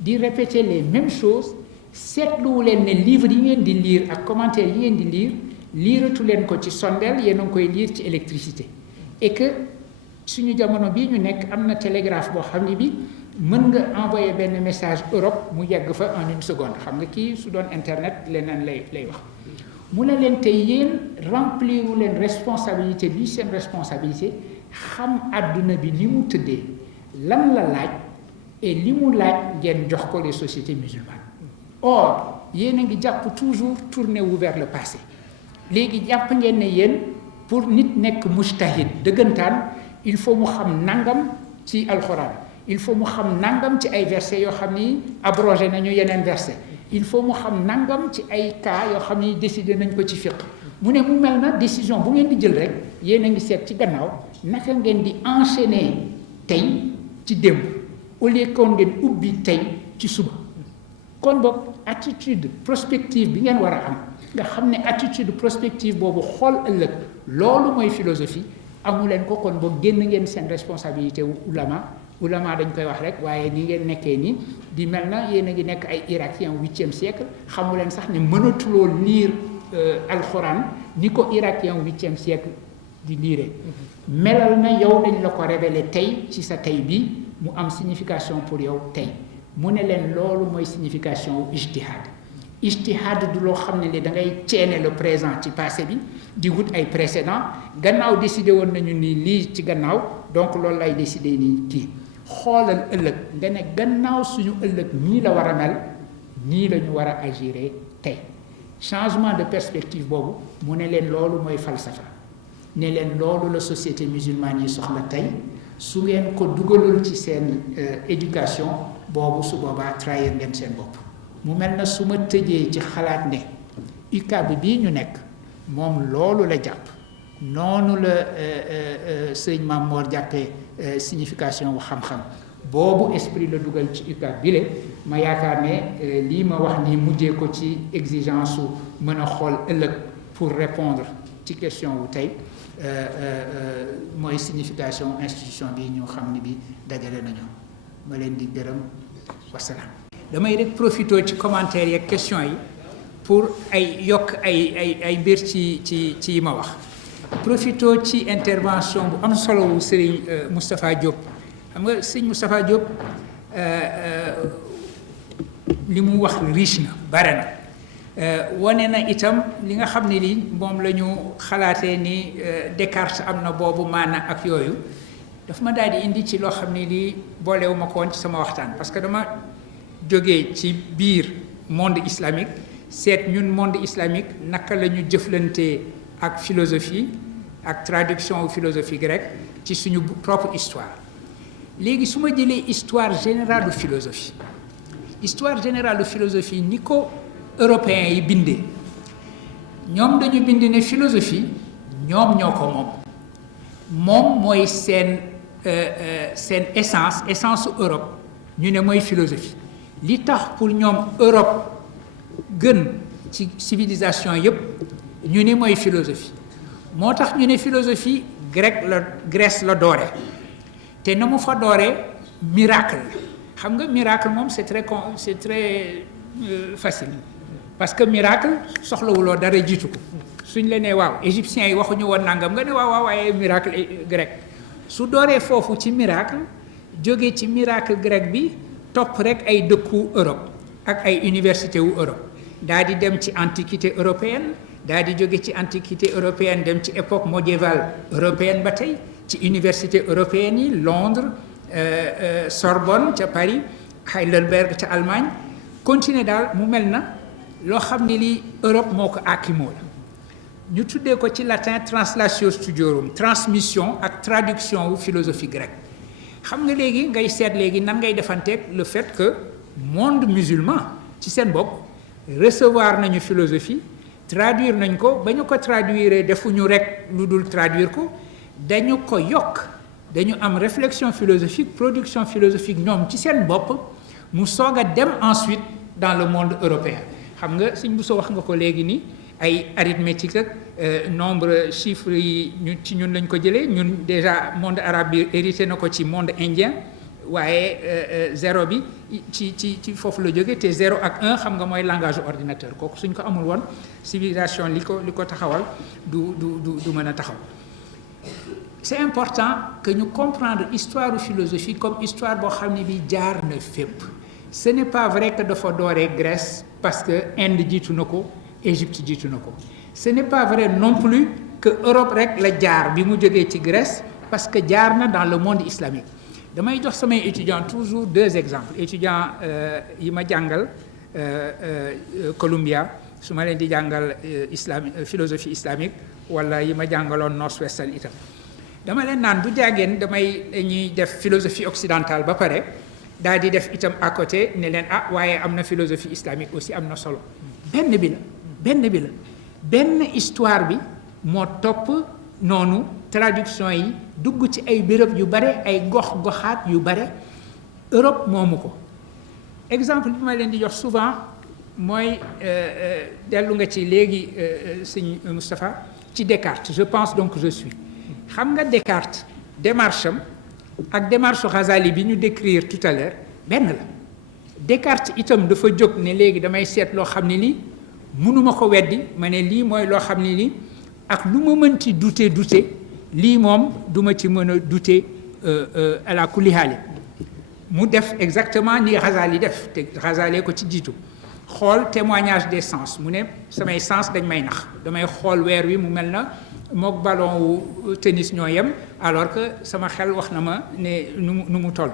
di répéter les mêmes choses seetluwu leen ne livres yi ngeen di lire ak commentaires yi ngeen di lire liiratu leen ko ci sondeel yéen a ngi koy lire ci électricité et que suñu jamono bii ñu nekk am na télégraphe boo xam ne bi mën nga envoyer benn message Europe mu yegg fa en une seconde xam nga kii su doon internet leneen lay wax mu ne leen tey yéen remplir wu leen responsabilité bi seen responsabilité xam àdduna bi li mu tëddee lan la laaj et li mu laaj ngeen jox ko les sociétés musulmanes or yéen a ngi jàpp toujours tourner wu vers le passé léegi jàpp ngeen ne yéen pour nit nekk mujtahid dëggantaan il faut mu xam nangam ci alxuraan il faut mu xam nangam ci ay versets yoo xam ni abrogé nañu yeneen versets il faut mu xam nangam ci ay cas yoo xam ni décidé nañ ko ci fiqh mu ne mu mel na décision bu ngeen di jël rek yéen a ngi seet ci gannaaw naka ngeen di enchaîner tey ci démb au lieu kon ngeen ubbi tey ci suba kon boog attitude prospective bi ngeen war a am nga xam ne attitude prospective boobu xool ëllëg loolu mooy philosophie amu leen ko kon boog génn ngeen seen responsabilité wu ulama dañ koy wax rek waaye ni ngeen nekkee ni di mel na yéen a ngi nekk ay irakien 8e siècle xamu leen sax ne mënatuloo lire alxuraan ni ko irakien 8e siècle di lire melal na yow dañ la ko révélé tey ci sa tey bi mu am signification pour yow tey mu ne leen loolu mooy signification wu ijtihad du loo xam ne da ngay ceene le présent ci passé bi di wut ay précédent gannaaw décidé woon nañu ni lii ci gannaaw donc loolu lay décidé nii kii xoolal ëllëg nga ne gannaaw suñu ëllëg nii la war a mel nii la ñu war a agir tey changement de perspective boobu mu ne leen loolu mooy falsafa ne leen loolu la société musulmane yi soxla tey su ngeen ko dugalul ci seen éducation boobu su boobaa trahir ngeen seen bopp mu mel na su ma tëjee ci xalaat ne UCAB bii ñu nekk moom loolu la jàpp noonu la sëñ Mame Mor jàppee signification wu xam-xam boobu esprit la dugal ci UCAD bile ma yaakaar ne lii ma wax ni mujjee ko ci exigence su mën a xool ëllëg pour répondre ci question wu tey mooy signification institution bi ñu xam ni bi dajale nañu ma leen di gërëm wasalaam. damay rek profité ci commentaire yeeg question yi pour ay yokk ay mbir ci yi ma wax profité ci intervention bu am solo wu Serigne Moustapha Diop. xam nga sëñ Moustapha Diop li mu wax riche na bare na wane na itam li nga xam ne lii moom la ñu xalaatee ni Descartes am na boobu maana ak yooyu daf ma daal di indi ci loo xam ne lii boolewu ma ko woon ci sama waxtaan parce que dama jógee ci biir monde islamique seet ñun monde islamique naka la ñu jëflantee ak philosophie ak traduction philosophie grecque ci suñu propre histoire. léegi su ma jëlee histoire générale de philosophie ni ko européens yi bindee ñoom dañu bind ne philosophie ñoom ñoo ko moom mooy seen essence su Europe ñu ne mooy philosophie li tax pour ñoom Europe gën ci civilisation yépp ñu ne mooy philosophie moo tax ñu ne philosophie Grèce la doore te na mu fa dooree miracle xam nga miracle moom c'est très facile parce que miracle soxlawuloo dara jiitu ko suñ la nee waaw égyptiens yi waxuñu woon nangam nga ne waaw waaye miracle grec su dooree foofu ci miracle jógee ci miracle grec bi topp rek ay dëkku Europe ak ay université wu Europe daa di dem ci antiquité européenne daa di jóge ci antiquité européenne dem ci époque médiévale européenne ba tey ci université européenne yi Londres Sorbonne ca Paris Heidelberg ca Allemagne continuer daal mu mel na loo xam ne lii Europe moo ko aakimoo la ñu tuddee ko ci latin translatio studiorum transmission ak traduction wu philosophie grecque xam nga léegi ngay seet léegi nan ngay defanteeg le fait que monde musulman ci seen bopp recevoir nañu philosophie traduire nañ ko ba ñu ko traduire defuñu rek lu dul traduire ko dañu ko yokk dañu am réflexion philosophique production philosophique ñoom ci seen bopp mu soog a dem ensuite dans le monde européen xam nga suñ bu soo wax nga ko léegi ni ay arithmétique ak nombre chiffres yi ci ñun lañ ko jëlee ñun déjà monde arabe bi hérité na ko ci monde indien waaye zéro bi ci foofu la jóge te 0 ak 1 xam nga mooy langage ordinateur kooku suñ ko amul woon civilisation li ko taxawal du mën a taxaw. C'est important que ñu comprendre histoire philosophie comme histoire boo xam ne bi jaar na fépp ce n'est pas vrai que dafa dooree Grèce parce que Inde jiitu na ko Égypte jiitu na ko ce n'est pas vrai non plus que Europe rek la jaar bi mu jógee ci Grèce parce que jaar na dans le monde islamique damay jox samay étudiants toujours 2 exemples étudiants yi ma jàngal Columbia su ma leen di jàngal philosophie islamique wala yi ma jàngaloon Northwestern itam dama leen naan du jàggeen dañuy def philosophie occidentale ba pare daal di def itam à côté ne leen waaye am na philosophie islamique aussi am na solo benn bi la benn histoire bi moo topp noonu traduction yi dugg ci ay béréb yu bare ay goxaat yu bare Europe moomu ko exemple bi ma leen di jox souvent mooy dellu nga ci léegi sëñ Moustapha ci Descartes je pense donc je suis xam nga Descartes démarche am ak démarche Ghazali bi ñu décrire tout à l'heure benn la Descartes itam dafa jóg ne léegi damay seet loo xam ne lii mënuma ko weddi ma ne lii mooy loo xam ne lii ak lu ma mënti douter lii moom duma ci mën a douter ala kulli haali mu def exactement ni Ghazali def te Ghazali ko ci jiitu xool témoignage des sens mu ne samay sens dañ may nax damay xool weer wi mu mel na mook ballon wu tennis ñoo yem alors que sama xel wax na ma ne nu mu toll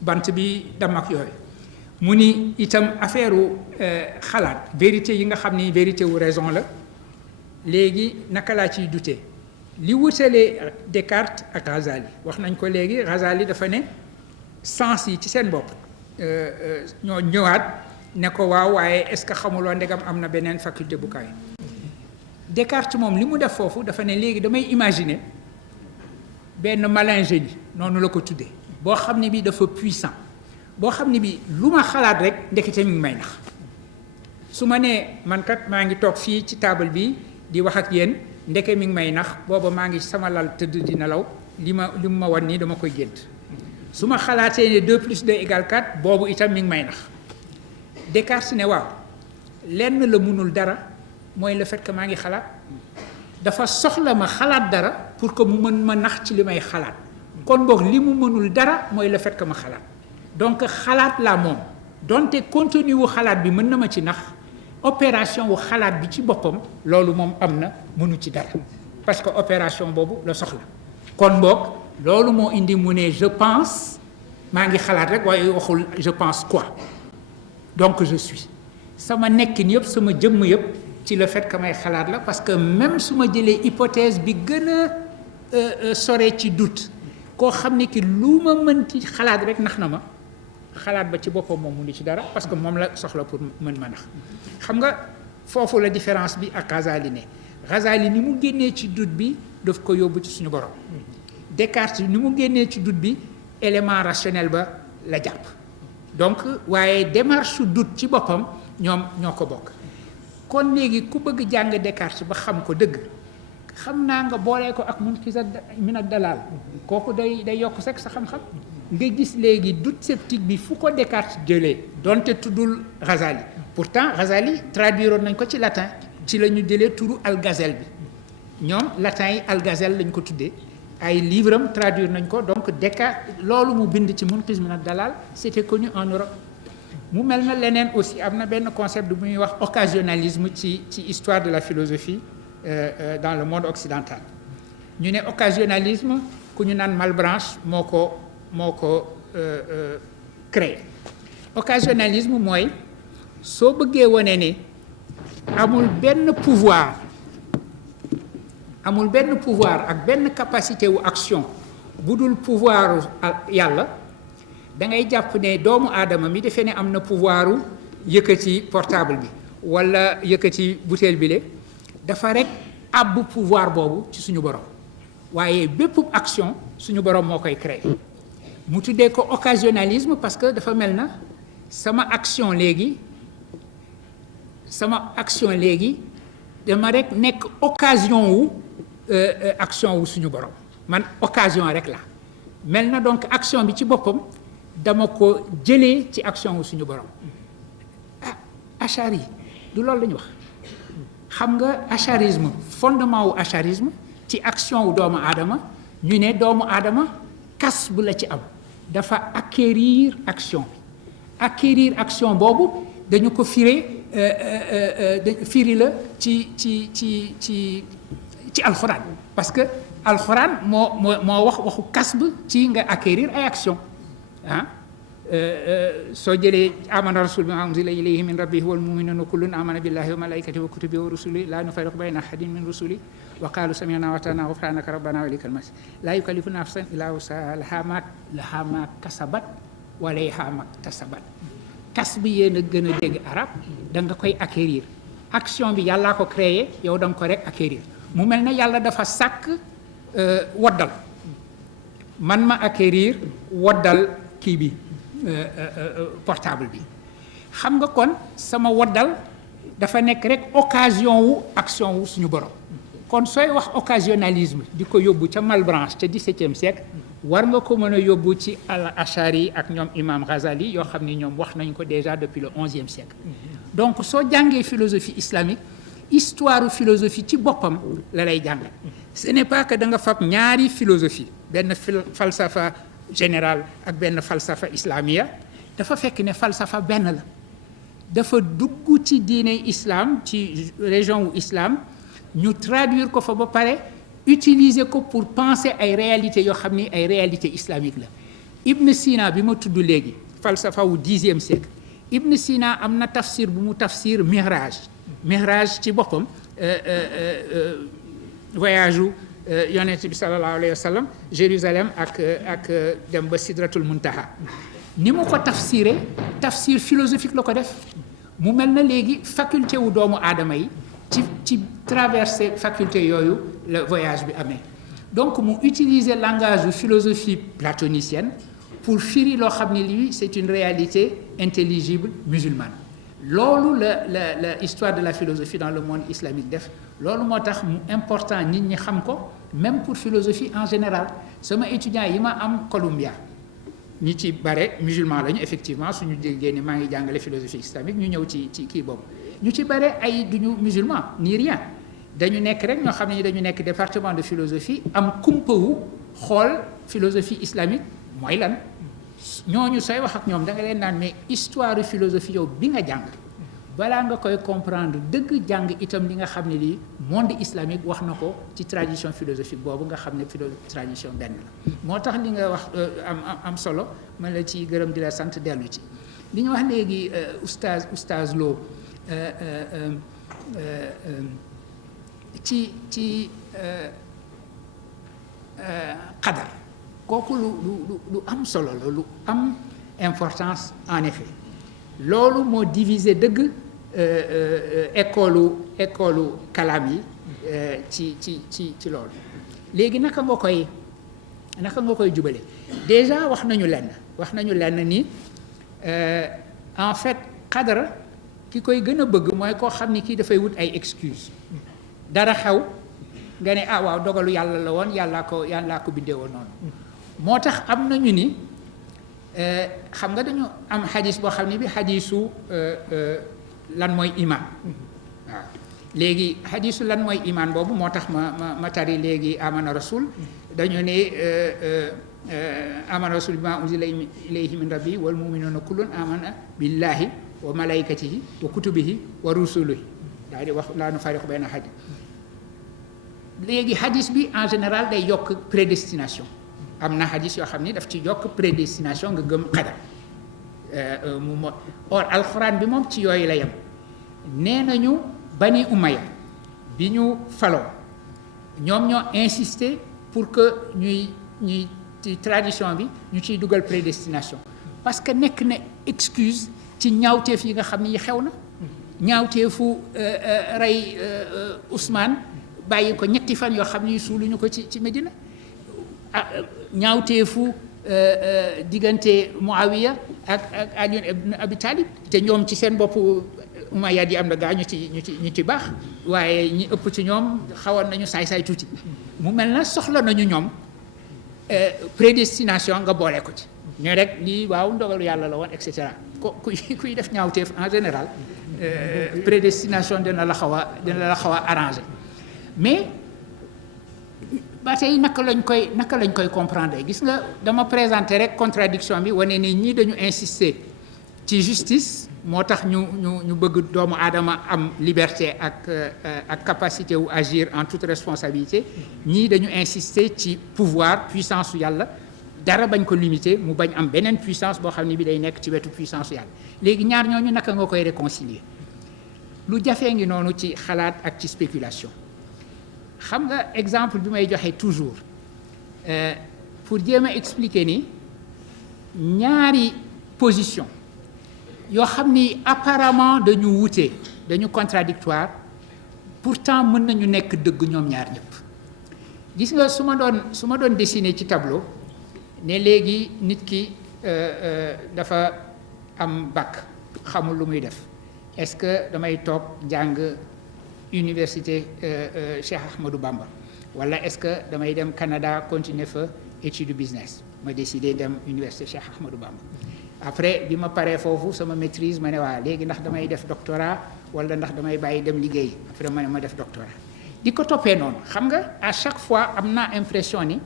bant bi dam ak yooyu mu ni itam affaire u xalaat vérité yi nga xam ni vérité wu raison la léegi naka laa ciy douter li wutalee Descartes ak Ghazali wax nañ ko léegi Ghazali dafa ne sens yi ci seen bopp ñoo ñëwaat ne ko waaw waaye est-ce que xamuloo ndegam am na beneen faculté bu kawe Descartes moom li mu def foofu dafa ne léegi damay imaginer benn malingénie noonu la ko tuddee boo xam ne bi dafa puissant boo xam ne bi lu ma xalaat rek ndekete mi ngi may nax su ma nee man kat maa ngi toog fii ci table bi di wax ak yéen ndeke mi ngi may nax booba maa ngi sama lal tëdd di nelaw li mu ma wan nii dama koy gént su ma xalaatee ne 2 plus 2 égale 4 boobu itam mi ngi may nax Descartes ne waaw lenn la mënul dara mooy le fait que maa ngi xalaat dafa soxla ma xalaat dara pour que mu mën ma nax ci li may xalaat kon boog li mu mënul dara mooy le fait que ma xalaat donc xalaat laa moom donte contenu wu xalaat bi mën na ma ci nax opération wu xalaat bi ci boppam loolu moom am na mënu ci dara parce que opération boobu la soxla kon boog loolu moo indi mu ne je pense maa ngi xalaat rek waaye waxul je pense quoi donc je suis sama nekkin yëpp sama jëmm yëpp ci le fait que may xalaat la parce que même su ma jëlee hypothèse bi gën a sore ci doute koo xam ne ki lu ma mënti xalaat rek nax na ma xalaat ba ci boppam moom mu ni ci dara parce que moom la soxla pour mën ma nax xam nga foofu la différence bi ak Ghazali ne Ghazali ni mu génnee ci doute bi daf ko yóbbu ci suñu borom Descartes ni mu génnee ci doute bi élément rationnel ba la jàpp donc waaye démarche su doute ci boppam ñoom ñoo ko bokk kon léegi ku bëgg jàng Descartes ba xam ko dëgg xam naa nga boolee ko ak munqidh min ad-dalal kooku day yokk rek sa xam-xam nga gis léegi doute sceptique bi fu ko Descartes jëlee donte tuddul Ghazali pourtant Ghazali traduire nañ ko ci latin ci la ñu jëlee turu Algazel bi ñoom latin yi Algazel lañ ko tuddee ay livre am traduire nañ ko donc Descartes loolu mu bind ci munqidh min ad-dalal c'était connu en Europe mu mel na leneen aussi am na benn concept bu ñuy wax occasionnalisme ci histoire de la philosophie dans le monde occidental ñu ne occasionnalisme ku ñu naan Malebranche moo ko créé occasionnalisme mooy soo bëggee wane ne amul benn pouvoir ak benn capacité wu action bu dul pouvoir yàlla da ngay jàpp ne doomu aadama mi defee ne am na pouvoiru yëkkati portable bi wala yëkkati bouteille bi le dafa rek àbb pouvoir boobu ci suñu borom waaye bépp action suñu borom moo koy créer mu tuddee ko occasionnalisme parce que dafa mel na sama action léegi dama rek nekk occasion wu action wu suñu borom man occasion rek la mel na donc action bi ci boppam dama ko jëlee ci action wu suñu borom Achari du loolu la ñu wax xam nga acharisme fondement wu acharisme ci action wu doomu aadama ñu ne doomu aadama kas bu la ci am dafa acquérir action boobu dañu ko firi la ci alxuraan parce que alxuraan moo waxu kasb ci nga acquérir ay action soo jëlee amana rasul bima unzila ilayhi min rabbihi wal mu'minuna kullun amana billahi wa malaikatihi wa kutubihi wa rusulihi la nufarriqu bayna ahadin min rusuli wa qalu sami'na wa ata'na ghufranaka rabbana wa ilaykal masir la yukallifu nafsan illa wus'aha laha ma kasabat wa alayha ma iktasabat kas bi yéen a gën a dégg arab da nga koy acquérir action bi yàllaa ko créé yow da nga ko rek acquérir mu mel ne yàlla dafa sàkk waddal man ma acquérir waddal kii bi portable bi xam nga kon sama waddal dafa nekk rek occasion wu action wu suñu borom kon sooy wax occasionnalisme di ko yóbbu ca Malebranche ca 17e siècle war nga ko mën a yóbbu ci al-Ashari ak ñoom imam Ghazali yoo xam ni ñoom wax nañ ko déjà depuis le 11e siècle donc soo jàngee philosophie islamique histoire philosophie ci boppam la lay jàngal ce n'est pas que da nga fab ñaari philosophie benn falsafa général ak benn falsafa islamia dafa fekk ne falsafa benn la dafa dugg ci diine islam ci région wu islam ñu traduire ko fa ba pare utiliser ko pour penser ay réalités yoo xam ni ay réalités islamiques la Ibn Sina bi ma tudd léegi falsafa wu 10e siècle Ibn Sina am na tafsir bu mu tafsir mihraj ci boppam voyage u yonent bi sallallahu alayhi wa sallam Jérusalem ak dem ba Sidratul Muntaha ni mu ko tafsir philosophique la ko def mu mel na léegi faculté wu doomu aadama yi ci traversé faculté yooyu le voyage bi amee donc mu utiliser langage de philosophie platonicienne pour firi loo xam ne lii c'est une réalité intelligible musulmane loolu la histoire de la philosophie dans le monde islamique def loolu moo tax mu important nit ñi xam ko même pour philosophie en général sama étudiants yi ma am Columbia ñi ci bare musulman lañu effectivement suñu déggee ni maa ngi jàngale philosophie islamique ñu ñëw ci kii boobu ñu ci bare ay duñu musulman ni rien dañu nekk rek ñoo xam ne dañu nekk département de philosophie am kumpawu xool philosophie islamique mooy lan ñooñu sooy wax ak ñoom da nga leen naan mais histoire philosophie yow bi nga jàng balaa nga koy comprendre dëgg jàng itam li nga xam ne lii monde islamique wax na ko ci tradition philosophique boobu nga xam ne tradition benn la moo tax li nga wax am solo ma la ci gërëm di la sant dellu ci li ñu wax léegi oustaz Lo ci qadar kooku lu am solo la lu am importance en effet loolu moo diviser dëgg école kalaam yi ci loolu léegi naka nga koy jubale déjà wax nañu lenn ni en fait qadar ki koy gën a bëgg mooy koo xam ni kii dafay wut ay excuse dara xew nga ne ah waaw dogalu yàlla la woon yàllaa ko bindee woon noonu moo tax am nañu ni xam nga dañu am xadis boo xam ne bi xadisu lan mooy iman waaw léegi xadisu lan mooy iman boobu moo tax ma tari léegi amana rasul dañu ne amana rasul bima unzila ilayhi min rabbi wal muminuna kullun amana billahi wa malaikatihi wa kutubihi wa rusulihi daal di wax laa nu fariqu bayna ahad léegi hadis bi en général day yokk prédestination am na hadis yoo xam ni daf ci yokk prédestination nga gëm qadar or alxuraan bi moom ci yooyu la yem nee nañu bani umaya bi ñu faloo ñoom ñoo insister pour que ñuy ci tradition bi ñu ciy dugal prédestination parce que nekk na excuse ci ñaawteef yi nga xam ni xew na ñaawteefu rey Ousmane bàyyi ko ñetti fan yoo xam ni suuluñu ko ci Medina ñaawteefu diggante Muawiya ak Ali ibn Abi Talib te ñoom ci seen bopp Umayyad yi am na gaa ñu ci baax waaye ñi ëpp ci ñoom xawoon nañu saay-saay tuuti mu mel na soxla nañu ñoom prédestination nga boole ko ci ñoo rek lii waaw ndogalu yàlla la woon et cetera kuy def ñaawteef en général prédestination dina la xaw a arrangé mais ba tey naka lañ koy comprendre gis nga dama présenté rek contradiction bi wane ni ñii dañu insister ci justice moo tax ñu bëgg doomu aadama am liberté ak capacité wu agir en toute responsabilité ñii dañu insister ci pouvoir puissance su yàlla dara bañ ko limiter mu bañ am beneen puissance boo xam ne bi day nekk ci wetu puissance su yàlla léegi ñaar ñooñu naka nga koy réconcilier lu jafee ngi noonu ci xalaat ak ci spéculation xam nga exemple bi may joxe toujours pour jéem a expliquer ni ñaari position yoo xam ni apparemment dañu wute dañu contradictoire pourtant mën nañu nekk dëgg ñoom ñaar ñëpp gis nga su ma doon dessiner ci tableau ne léegi nit ki dafa am bac xamul lu muy def est-ce que damay toog jàng université Cheikh Ahmadou Bamba wala est-ce que damay dem Canada continuer fa étude business ma décidé dem université Cheikh Ahmadou Bamba après bi ma paree foofu sama maîtrise ma ne waa léegi ndax damay def doctorat wala ndax damay bàyyi dem liggéey après ma def doctorat di ko toppee noonu xam nga à chaque fois am naa impression ni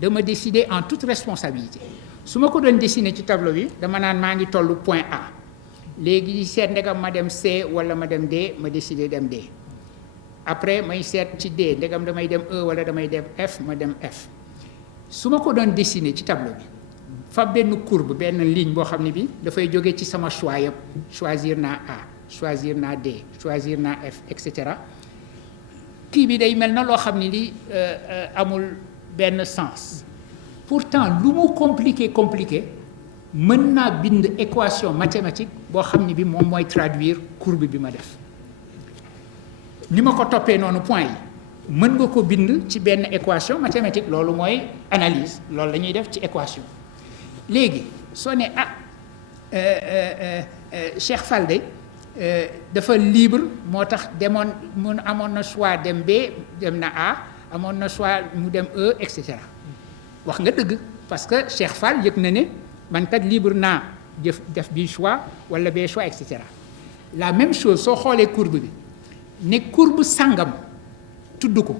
dama décider en toute responsabilité su ma ko doon dessiner ci tableau bi dama naan maa ngi tollu point A léegi seet ndegam ma dem C wala ma dem D ma décider dem D après may seet ci D ndegam damay dem E wala damay dem F ma dem F su ma ko doon dessiner ci tableau bi fa benn courbe benn ligne boo xam ne bi dafay jóge ci sama choix yëpp choisir naa A choisir naa D choisir naa F et cetera kii bi day mel na loo xam ne li amul benn sens pourtant lu mu compliqué mën naa bind équation mathématique boo xam ne bi moom mooy traduire courbe bi ma def ni ma ko toppee noonu point yi mën nga ko bind ci benn équation mathématique loolu mooy analyse loolu la ñuy def ci équation léegi soo ne Cheikh Fall de dafa libre moo tax demoon mun amoon na choix dem B dem na A amoon na choix mu dem E et cetera wax nga dëgg parce que Cheikh Fall yëg na ne man kat libre naa def bii choix wala bee choix et cetera la même chose soo xoolee courbe bi ne courbe sangam tudd ko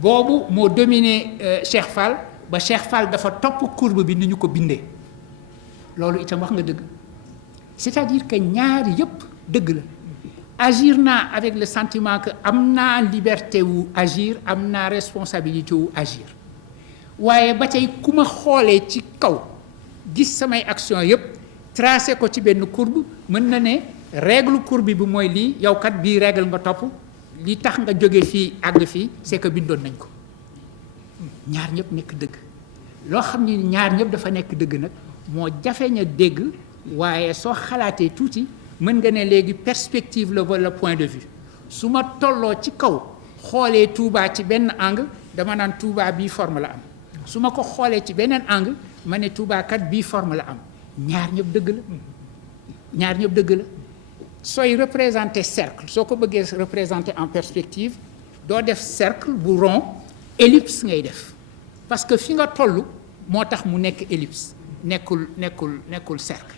boobu moo dominé Cheikh Fall ba Cheikh Fall dafa topp courbe bi ni ñu ko bindee loolu itam wax nga dëgg c'est-à-dire que ñaar yëpp dëgg la agir naa avec le sentiment que am naa liberté wu agir am naa responsabilité wu agir waaye ba tey ku ma xoolee ci kaw gis samay action yëpp tracé ko ci benn courbe mën na ne règle courbe bi mooy lii yow kat bii règle nga topp li tax nga jóge fii àgg fii c'est que bindoon nañ ko ñaar ñëpp nekk dëgg loo xam ni ñaar ñëpp dafa nekk dëgg nag moo jafeñ a dégg waaye soo xalaatee tuuti mën nga ne léegi perspective la wala point de vue su ma tolloo ci kaw xoolee Touba ci benn angle dama naan Touba bii forme la am su ma ko xoolee ci beneen angle ma ne Touba kat bii forme la am ñaar ñëpp dëgg la ñaar ñëpp dëgg la sooy représenter cercle soo ko bëggee représenter en perspective doo def cercle bu rond ellipse ngay def parce que fi nga toll moo tax mu nekk ellipse nekkul cercle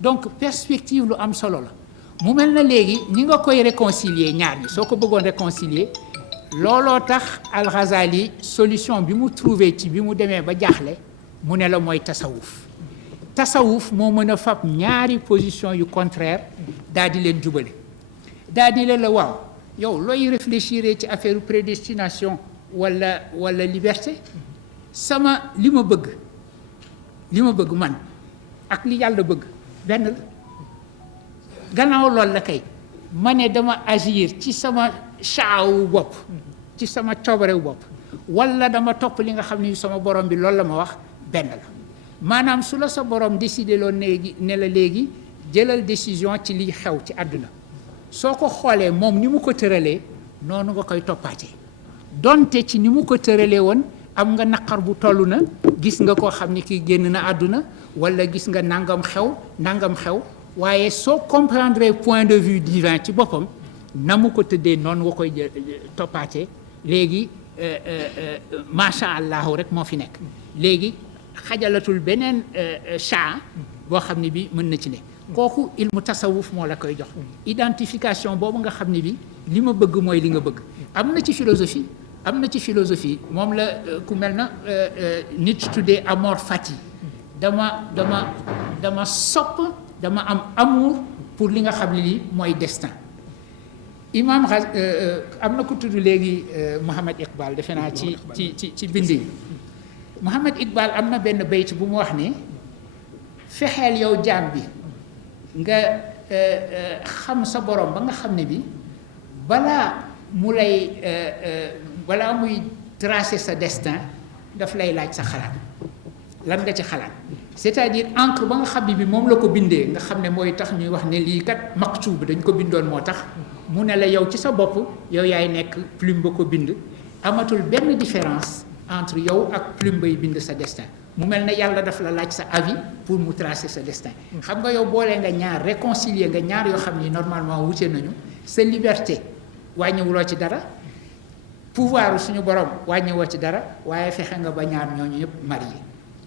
donc perspective lu am solo la mu mel na léegi ni nga koy réconcilier ñaar ñi soo ko bëggoon réconcilier looloo tax Al-Ghazali solution bi mu trouvé ci bi mu demee ba jaaxle mu ne la mooy tasawuf moo mën a fab ñaari position yu contraire daal di leen jubale daal di leen la waaw yow looy réfléchir ci affaire prédestination wala liberté sama li ma bëgg man ak li yàlla bëgg benn la gannaaw loolu la kay ma ne dama agir ci sama chaawu bopp ci sama coobarewu bopp wala dama topp li nga xam ne sama borom bi loolu la ma wax benn la maanaam su la sa borom décidé loon ne la léegi jëlal décision ci liy xew ci àdduna soo ko xoolee moom ni mu ko tëralee noonu nga koy toppaatee donte ci ni mu ko tëralee woon am nga naqar bu toll na gis nga koo xam ni kii génn na àdduna wala gis nga nangam xew waaye soo comprendre point de vue divin ci boppam na mu ko tëddee noonu nga koy toppaatee léegi macha allahu rek moo fi nekk léegi xajalatul beneen chaa boo xam ne bi mën na ci ne kooku ilmu tasawuf moo la koy jox identification boobu nga xam ne bi li ma bëgg mooy li nga bëgg am na ci philosophie moom la ku mel na nit tuddee amor fati dama sopp dama am amour pour li nga xam ne lii mooy destin imam am na ku tudd léegi Mohamed Iqbal defe naa ci bind yi Mohamed Iqbal am na benn bayt bu mu wax ne fexeel yow jaam bi nga xam sa borom ba nga xam ne bi balaa muy tracer sa destin daf lay laaj sa xalaat lan nga ci xalaat c'est-à-dire encre ba nga xam ne bi moom la ko bindee nga xam ne mooy tax ñuy wax ne lii kat maktub dañ ko bindoon moo tax mu ne la yow ci sa bopp yow yaay nekk plume ba ko bind amatul benn différence entre yow ak plume bay bind sa destin mu mel ne yàlla daf la laaj sa avis pour mu tracer sa destin xam nga yow boolee nga ñaar réconcilier nga ñaar yoo xam ni normalement wute nañu sa liberté wàññiwuloo ci dara pouvoir suñu borom wàññiwoo ci dara waaye fexe nga ba ñaar ñooñu ñëpp marié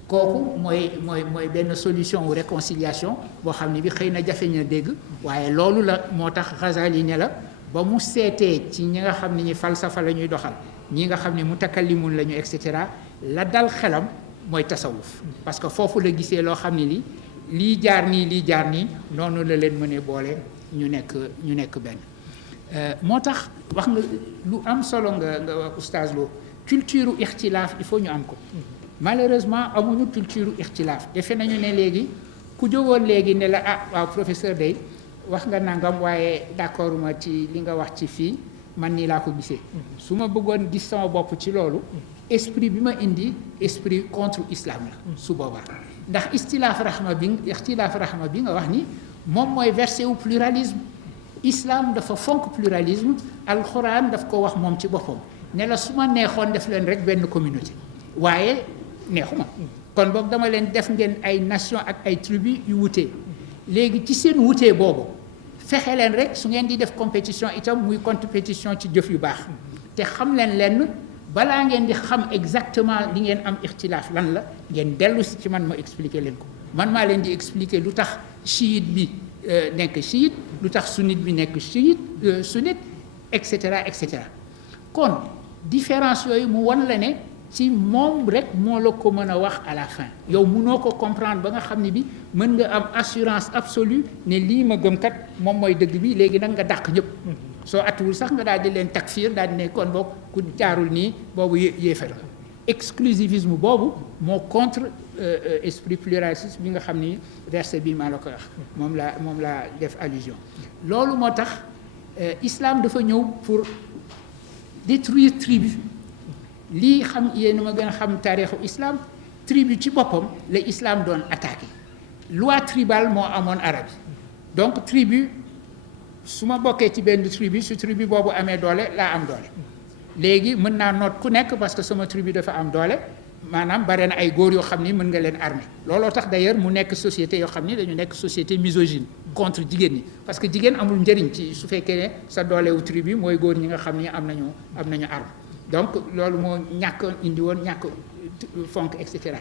kooku mooy benn solution wu réconciliation boo xam ne bi xëy na jafe na dégg waaye loolu la moo tax Ghazali ne la ba mu seetee ci ñi nga xam ne ñi falsafa la ñuy doxal ñi nga xam ne mutakallimun la ñu et cetera la dal xelam mooy tasawuf parce que foofu la gisee loo xam ne lii jaar nii noonu la leen mënee boole ñu nekk benn moo tax wax nga lu am solo nga wax oustaz Lo culture u ixtilaaf il faut ñu am ko malheureusement amuñu culture u ixtilaaf defe nañu ne léegi ku jógoon léegi ne la waaw professeur day wax nga nangam waaye d'accord ma ci li nga wax ci fii man nii laa ko gisee su ma bëggoon gis sama bopp ci loolu esprit bi ma indi esprit contre islam la su boobaa ndax ixtilaaf rahma bi nga wax ni moom mooy verset wu pluralisme islam dafa fonk pluralisme alxuraan daf ko wax moom ci boppam ne la su ma neexoon def leen rek benn communauté waaye neexuma kon boog dama leen def ngeen ay nation ak ay tribu yu wutee léegi ci seen wutee boobu fexe leen rek su ngeen di def compétition itam muy compétition ci jëf yu baax te xam leen lenn balaa ngeen di xam exactement li ngeen am ixtilaaf lan la ngeen dellu si ci man ma expliquer leen ko man maa leen di expliquer lu tax chiite bi nekk chiite lu tax sunnite bi nekk chiite sunnite et cetera et cetera kon différence yooyu mu wan la ne ci moom rek moo la ko mën a wax à la fin yow mënoo ko comprendre ba nga xam ne bi mën nga am assurance absolue ne lii ma gëm kat moom mooy dëgg bi léegi nag nga dàq ñëpp soo attuwul sax nga daal di leen takfir daal di ne kon boog ku jaarul nii boobu yéefe la exclusivisme boobu moo contre esprit pluraliste bi nga xam ni verset bi maa la ko wax moom laa def allusion loolu moo tax islam dafa ñëw pour détruire tribu lii xam yéen ma gën a xam taarixu islam tribu ci boppam la islam doon attaqué loi tribale moo amoon Arabie donc tribu su ma bokkee ci benn tribu su tribu boobu amee doole laa am doole léegi mën naa noot ku nekk parce que sama tribu dafa am doole maanaam bare na ay góor yoo xam ni mën nga leen armé looloo tax d'ailleurs mu nekk société yoo xam ni dañu nekk société misogyne contre jigéen ñi parce que jigéen amul njëriñ ci su fekkee ne sa doolewu tribu mooy góor ñi nga xam ni am nañu arme donc loolu moo ñàkk indi woon ñàkk fonk et cetera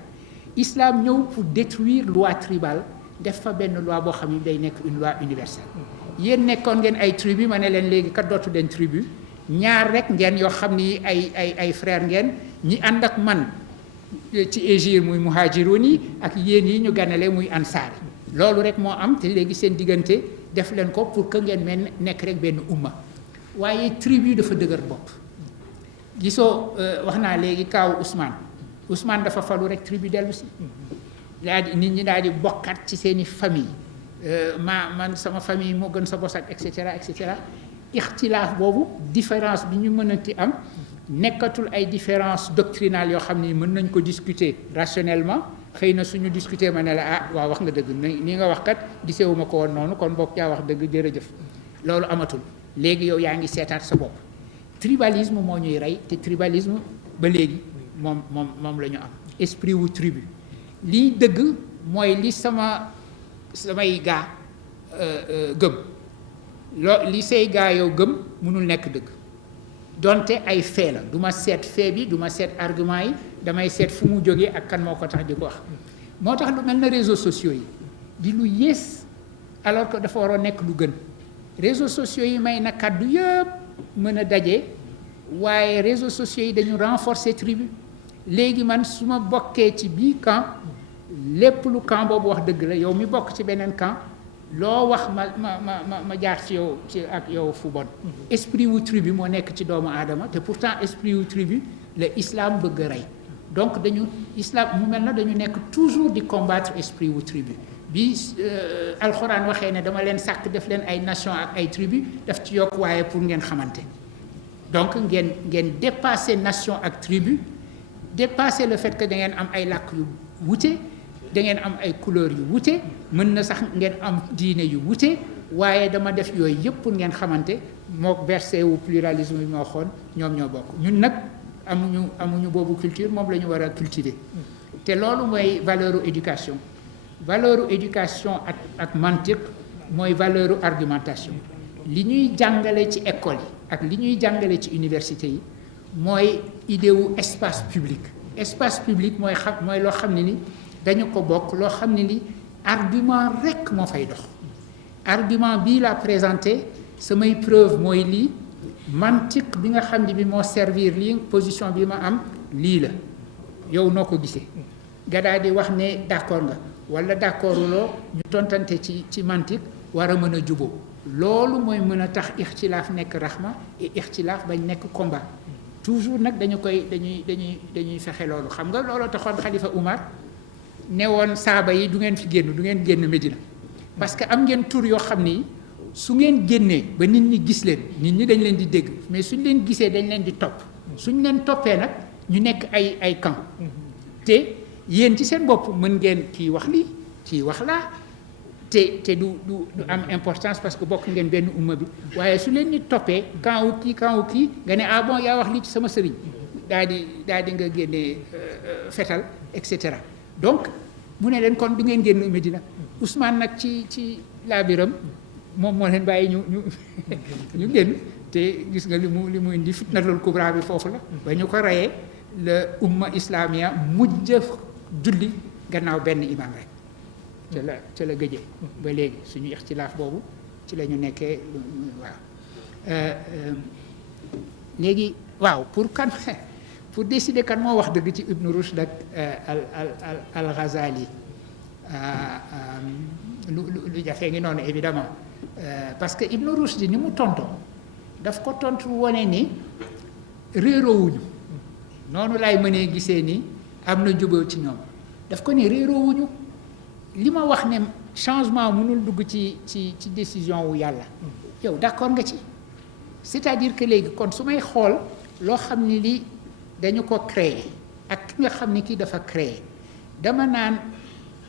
islam ñëw pour détruire loi tribale def fa benn loi boo xam ni day nekk une loi universelle yéen nekkoon ngeen ay tribu ma ne leen léegi kat dootu den tribu ñaar rek ngeen yoo xam ni ay frère ngeen ñi ànd ak man ci égir muy muhajirun yi ak yéen yi ñu ganale muy ansaar loolu rek moo am te léegi seen diggante def leen ko pour que ngeen mel nekk rek benn umma waaye tribu dafa dëgër bopp gisoo wax naa léegi kaawu Ousmane dafa falu rek tribu dellu si daal di nit ñi daal di bokkat ci seeni famille man sama famille moo gën sa bos ak et cetera et cetera ixtilaaf boobu différence bi ñu mënati am nekkatul ay différence doctrinale yoo xam ni mën nañ ko discuter rationnellement xëy na suñu discuter ma ne la ah waaw wax nga dëgg ni nga wax kat gisewuma ko woon noonu kon bokk yaa wax dëgg jërëjëf loolu amatul léegi yow yaa ngi seetaat sa bopp tribalisme moo ñuy rey te tribalisme ba léegi moom la ñu am esprit wu tribu lii dëgg mooy li samay gaa gëm li say gaa yow gëm mënul nekk dëgg donte ay fee la du ma seet fee bi du ma seet argument yi damay seet fu mu jógee ak kan moo ko tax di ko wax moo tax lu mel na réseaux sociaux yi di lu yées alors que dafa waroon nekk lu gën réseaux sociaux yi may na kàddu yëpp mën a daje waaye réseaux sociaux yi dañu renforcer tribu léegi man su ma bokkee ci bii camp lépp lu camp boobu wax dëgg la yow mi bokk ci beneen camp loo wax ma jaar ci yow ci ak yow fu bon esprit wu tribu moo nekk ci doomu aadama te pourtant esprit wu tribu la islam bëgg a rey donc dañu islam mu mel na dañu nekk toujours di combattre esprit wu tribu bi alxuraan waxee ne dama leen sàkk def leen ay nation ak ay tribu daf ci yokk waaye pour ngeen xamante donc ngeen dépasser nation ak tribu dépasser le fait que da ngeen am ay làkk yu wute da ngeen am ay couleurs yu wute mën na sax ngeen am diine yu wute waaye dama def yooyu yëpp pour ngeen xamante mook verset wu pluralisme bi moo xoon ñoom ñoo bokk ñun nag amuñu boobu culture moom la ñu war a cultiver te loolu mooy valeur u éducation valeur u éducation ak mantiq mooy valeur u argumentation li ñuy jàngale ci école yi ak li ñuy jàngale ci université yi mooy idée wu espace public mooy loo xam ne ni dañu ko bokk loo xam ne ni argument rekk moo fay dox argument bii laa présenté samay preuve mooy lii mantiq bi nga xam ne bi moo servir lii position bi ma am lii la yow noo ko gisee nga daal di wax ne d'accord nga walla d'accorduloo ñu tontante ci mantiq war a mën a juboo loolu mooy mën a tax ixtilaaf nekk rahma et ixtilaaf bañ nekk combat toujours nag dañuy fexe loolu xam nga looloo taxoon xalifa Umar ne woon saaba yi du ngeen fi génn Médina parce que am ngeen tur yoo xam ni su ngeen génnee ba nit ñi gis leen nit ñi dañ leen di dégg mais suñ leen gisee dañ leen di topp suñ leen toppee nag ñu nekk ay camp te yéen ci seen bopp mën ngeen kii wax lii kii wax laa te du am importance parce que bokk ngeen benn umma bi waaye su leen nit toppee kan wu kii nga ne ah bon yaa wax lii ci sama sëriñ daal di nga génnee fetal et cetera donc mu ne leen kon du ngeen génn Medina Ousmane nag ci laabiram moom moo leen bàyyi ñu génn te gis nga li mu indi fitnatul kubra bi foofu la ba ñu ko reyee la umma islamia mujj julli gannaaw benn imam rek ca la gëjee ba léegi suñu ixtilaaf boobu ci la ñu nekkee waaw léegi waaw pour décider kan moo wax dëgg ci Ibn Rushd ak al Ghazali lu jafee ngi noonu évidemment parce que Ibn Rushd ni mu tontoo daf ko tontu wone ni réeroowuñu noonu laay mënee gisee ni am na jubóo ci ñoom daf ko ne réeroowuñu li ma wax ne changement mënul dugg ci décision wu yàlla yow d'accord nga ci c'est-à-dire que léegi kon su may xool loo xam ni li dañu ko créer ak ki nga xam ni kii dafa créer dama naan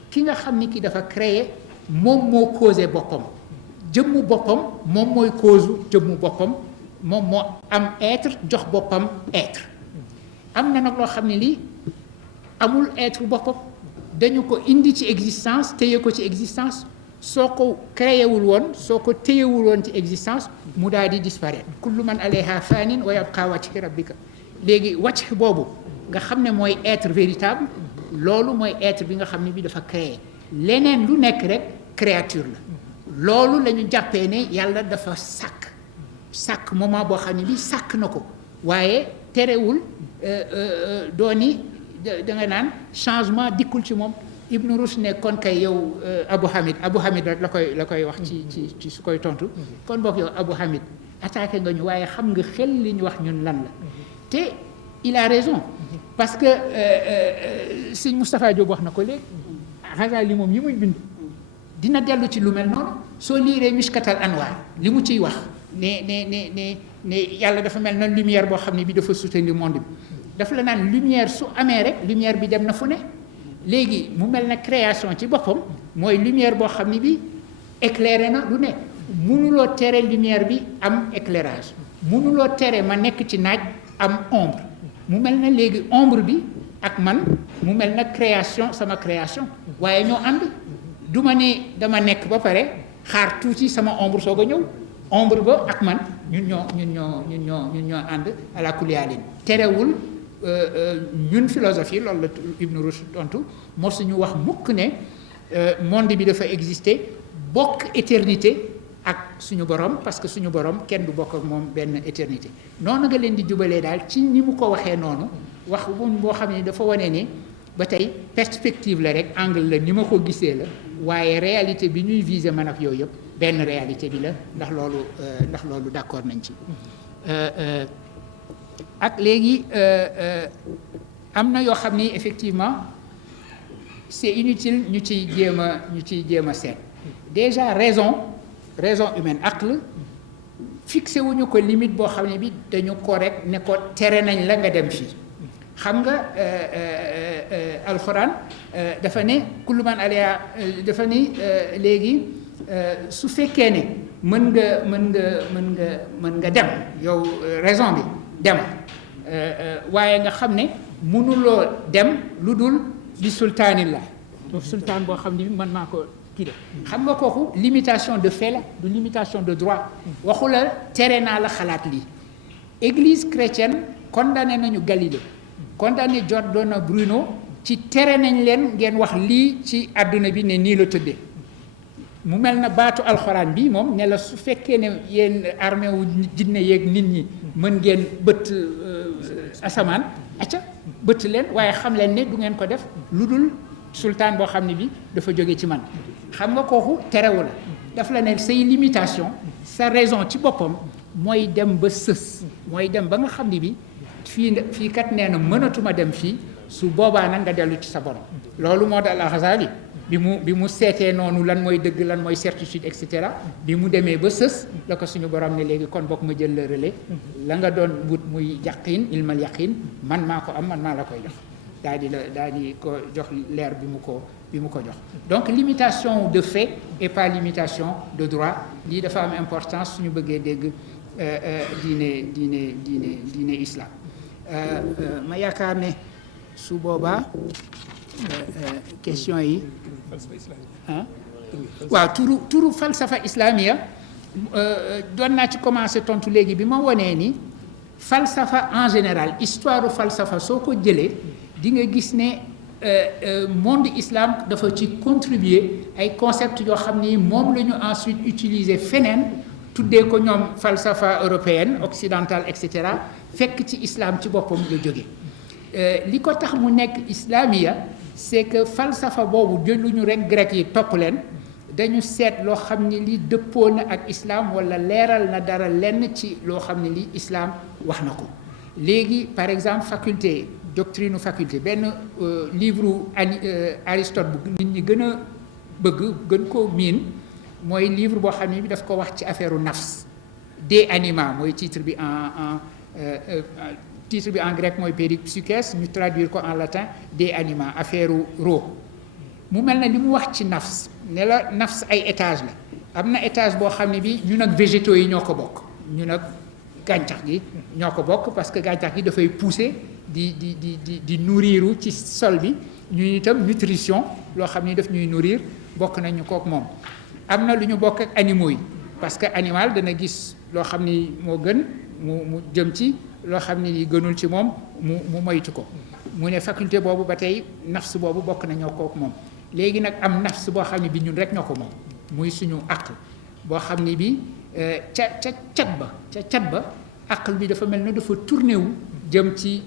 ki nga xam ni kii dafa créer moom moo causé boppam jëmmu boppam moom mooy cause jëmmu boppam moom moo am être jox boppam être am na nag loo xam ne lii amul être boppam dañu ko indi ci existence téye ko ci existence soo ko créé wul woon soo ko téyewul woon ci existence mu daal di disparaître kullu man alayha fanin wa yabqa wajhi rabbika léegi wàcc boobu nga xam ne mooy être véritable loolu mooy être bi nga xam ne bi dafa créé leneen lu nekk rek créature la loolu la ñu jàppee ne yàlla dafa sàkk moment boo xam ne bi sàkk na ko waaye terewul dooni da nga naan changement dikkul ci moom Ibn Rushd ne kon kay yow Abu Hamid rek la koy wax ci su koy tontu kon boog yow Abu Hamid attaqué nga ñu waaye xam nga xel li ñu wax ñun lan la te il a raison parce que sëñ Moustapha Diop wax na ko léegi Ghazali moom yi muy bind dina dellu ci lu mel noonu soo liiree Mishkatal Anwar li mu ciy wax ne yàlla dafa mel na lumière boo xam ne bi dafa soutenir monde bi dafa la naan lumière su amee rek lumière bi dem na fu ne léegi mu mel na création ci boppam mooy lumière boo xam ne bi éclairé na lu ne mënuloo tere lumière bi am éclairage mënuloo tere ma nekk ci naaj am ombre mu mel na léegi ombre bi ak man mu mel na création sama création waaye ñoo ànd du ma ne dama nekk ba pare xaar tuuti sama ombre soog a ñëw ombre ba ak man ñun ñoo ànd ala kulli haalin terewul ñun philosophie loolu la Ibn Rushd tontu moo suñu wax mukk ne monde bi dafa exister bokk éternité ak suñu borom parce que suñu borom kenn du bokk ak moom benn éternité noonu nga leen di jubalee daal ci ni mu ko waxee noonu wax boo xam ne dafa wane ne ba tey perspective la rek angle la ni ma ko gisee la waaye réalité bi ñuy viser man ak yooyu yëpp benn réalité bi la ndax loolu d'accord nañ ci ak léegi am na yoo xam ni effectivement c'est inutile ñu ciy jéem a seet déjà raison humaine aql fixé wuñu ko limite boo xam ne bi dañu ko rek ne ko tere nañ la nga dem fii xam nga alxuraan dafa ne kullu man alayha dafa ni léegi su fekkee ne mën nga dem yow raison bi dem waaye nga xam ne mënuloo dem lu dul di sultaanillah sultaan boo xam ne bi man maa ko kii de xam nga kooku limitation de fait la du limitation de droit waxu la tere naa la xalaat lii église chrétienne condamné nañu Galilée condamné Giordano Bruno ci tere nañ leen ngeen wax lii ci àdduna bi ne nii la tëddee mu mel na baatu alxuraan bi moom ne la su fekkee ne yéen armée wu jinne yeeg nit ñi mën ngeen bëtt asamaan acca bëtt leen waaye xam leen ne du ngeen ko def lu dul sultaan boo xam ne bi dafa jóge ci man xam nga kooku terewu la daf la ne say limitation sa raison ci boppam mooy dem ba sës mooy dem ba nga xam ne bi fii kat nee na mënatuma dem fii su boobaa nag nga dellu ci sa borom loolu moo dal Al-Ghazali bi mu seetee noonu lan mooy dëgg lan mooy certitude et cetera bi mu demee ba sës la ko suñu borom ne léegi kon bokk ma jël le relais la nga doon wut muy yaqin ilmal yaqin man maa ko am man maa la koy jox daal di ko jox leer bi mu ko bi mu ko jox. Donc limitation de fait et pas limitation de droit lii dafa am importance suñu bëggee dégg diine islam. Ma yaakaar ne su boobaa question yi waaw turu falsafa islamiya doon naa ci commencé tontu léegi bi ma wonee ni falsafa en général histoire falsafa soo ko jëlee di nga gis ne monde islam dafa ci contribuer ay concepts yoo xam ni moom la ñu ensuite utiliser feneen tuddee ko ñoom falsafa européenne occidentale et cetera fekk ci islam ci boppam la jóge li ko tax mu nekk islamiya c'est que falsafa boobu jëluñu rek grec yi topp leen dañu seet loo xam ni li dëppoo na ak islam wala leeral na dara lenn ci loo xam ne li islam wax na ko léegi par exemple faculté doctrine faculté benn livre Aristote bu nit ñi gën a bëgg gën koo miin mooy livre boo xam ne bi daf ko wax ci affaire u nafs de anima mooy titre bi en grec mooy peripsykes ñu traduire ko en latin de anima affaire u ro mu mel na li mu wax ci nafs ne la nafs ay étage la am na étage boo xam ne bi ñun ak végétaux yi ñoo ko bokk ñun ak gàncax gi ñoo ko bokk parce que gàncax gi dafay pousser di nourriru ci sol bi ñu itam nutrition loo xam ni daf ñuy nourrir bokk nañu kook moom am na lu ñu bokk ak animaux yi parce que animal dana gis loo xam ni moo gën mu jëm ci loo xam ni gënul ci moom mu moytu ko mu ne faculté boobu ba tey nafs boobu bokk nañoo kook moom léegi nag am nafs boo xam ne bi ñun rek ñoo ko moom muy suñu aql boo xam ni bi ca cat ba aql bi dafa mel ne dafa tourné wu jëm ci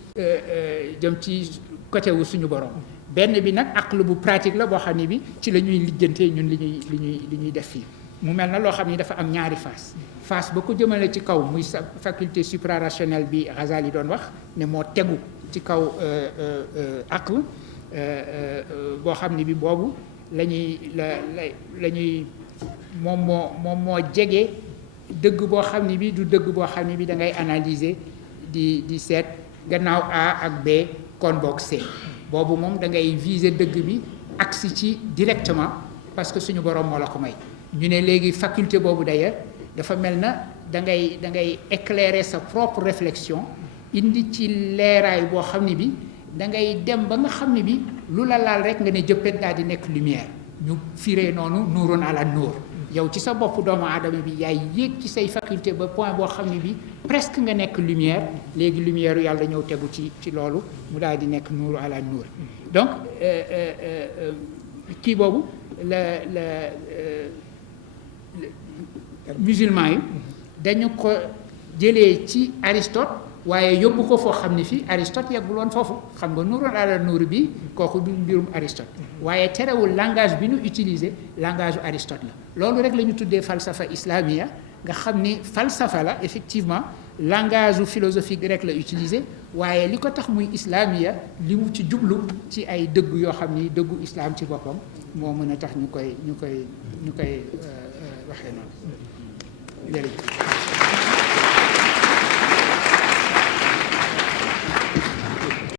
côté wu suñu borom benn bi nag aql bu pratique la boo xam ne bi ci la ñuy lijjantee ñun li ñuy def fii mu mel na loo xam ni dafa am ñaari face ba ko jëmale ci kaw muy sa faculté suprarationnelle bi Ghazali doon wax ne moo tegu ci kaw aql boo xam ne bi boobu la ñuy moom moo jege dëgg boo xam ne bi du dëgg boo xam ne bi da ngay analyser di seet gannaaw A ak B kon boog C boobu moom da ngay viser dëgg bi agsi ci directement parce que suñu borom moo la ko may ñu ne léegi faculté boobu d'ailleurs dafa mel na da ngay éclairer sa propre réflexion indi ci leeraay boo xam ne bi da ngay dem ba nga xam ne bi lu la laal rek nga ne jëppet daal di nekk lumière ñu firee noonu nuurun ala nuur yow ci sa bopp doomu aadama bi yaay yéeg ci say faculté ba point boo xam ne bi presque nga nekk lumière léegi lumière yu yàlla ñëw tegu ci loolu mu daal di nekk nuuru ala nuur donc kii boobu la musulman yi dañu ko jëlee ci Aristote waaye yóbbu ko foo xam ne fii Aristote yeggul woon foofu xam nga nuurun ala nuur bi kooku bi mbirum Aristote waaye terewul langage bi ñu utiliser langage u Aristote la loolu rek la ñu tuddee falsafa islamiya nga xam ni falsafa la effectivement langage u philosophie grec la utiliser waaye li ko tax muy islamiya li mu ci jublu ci ay dëgg yoo xam ni dëggu islam ci boppam moo mën a tax ñu koy waxee noonu jërëjëf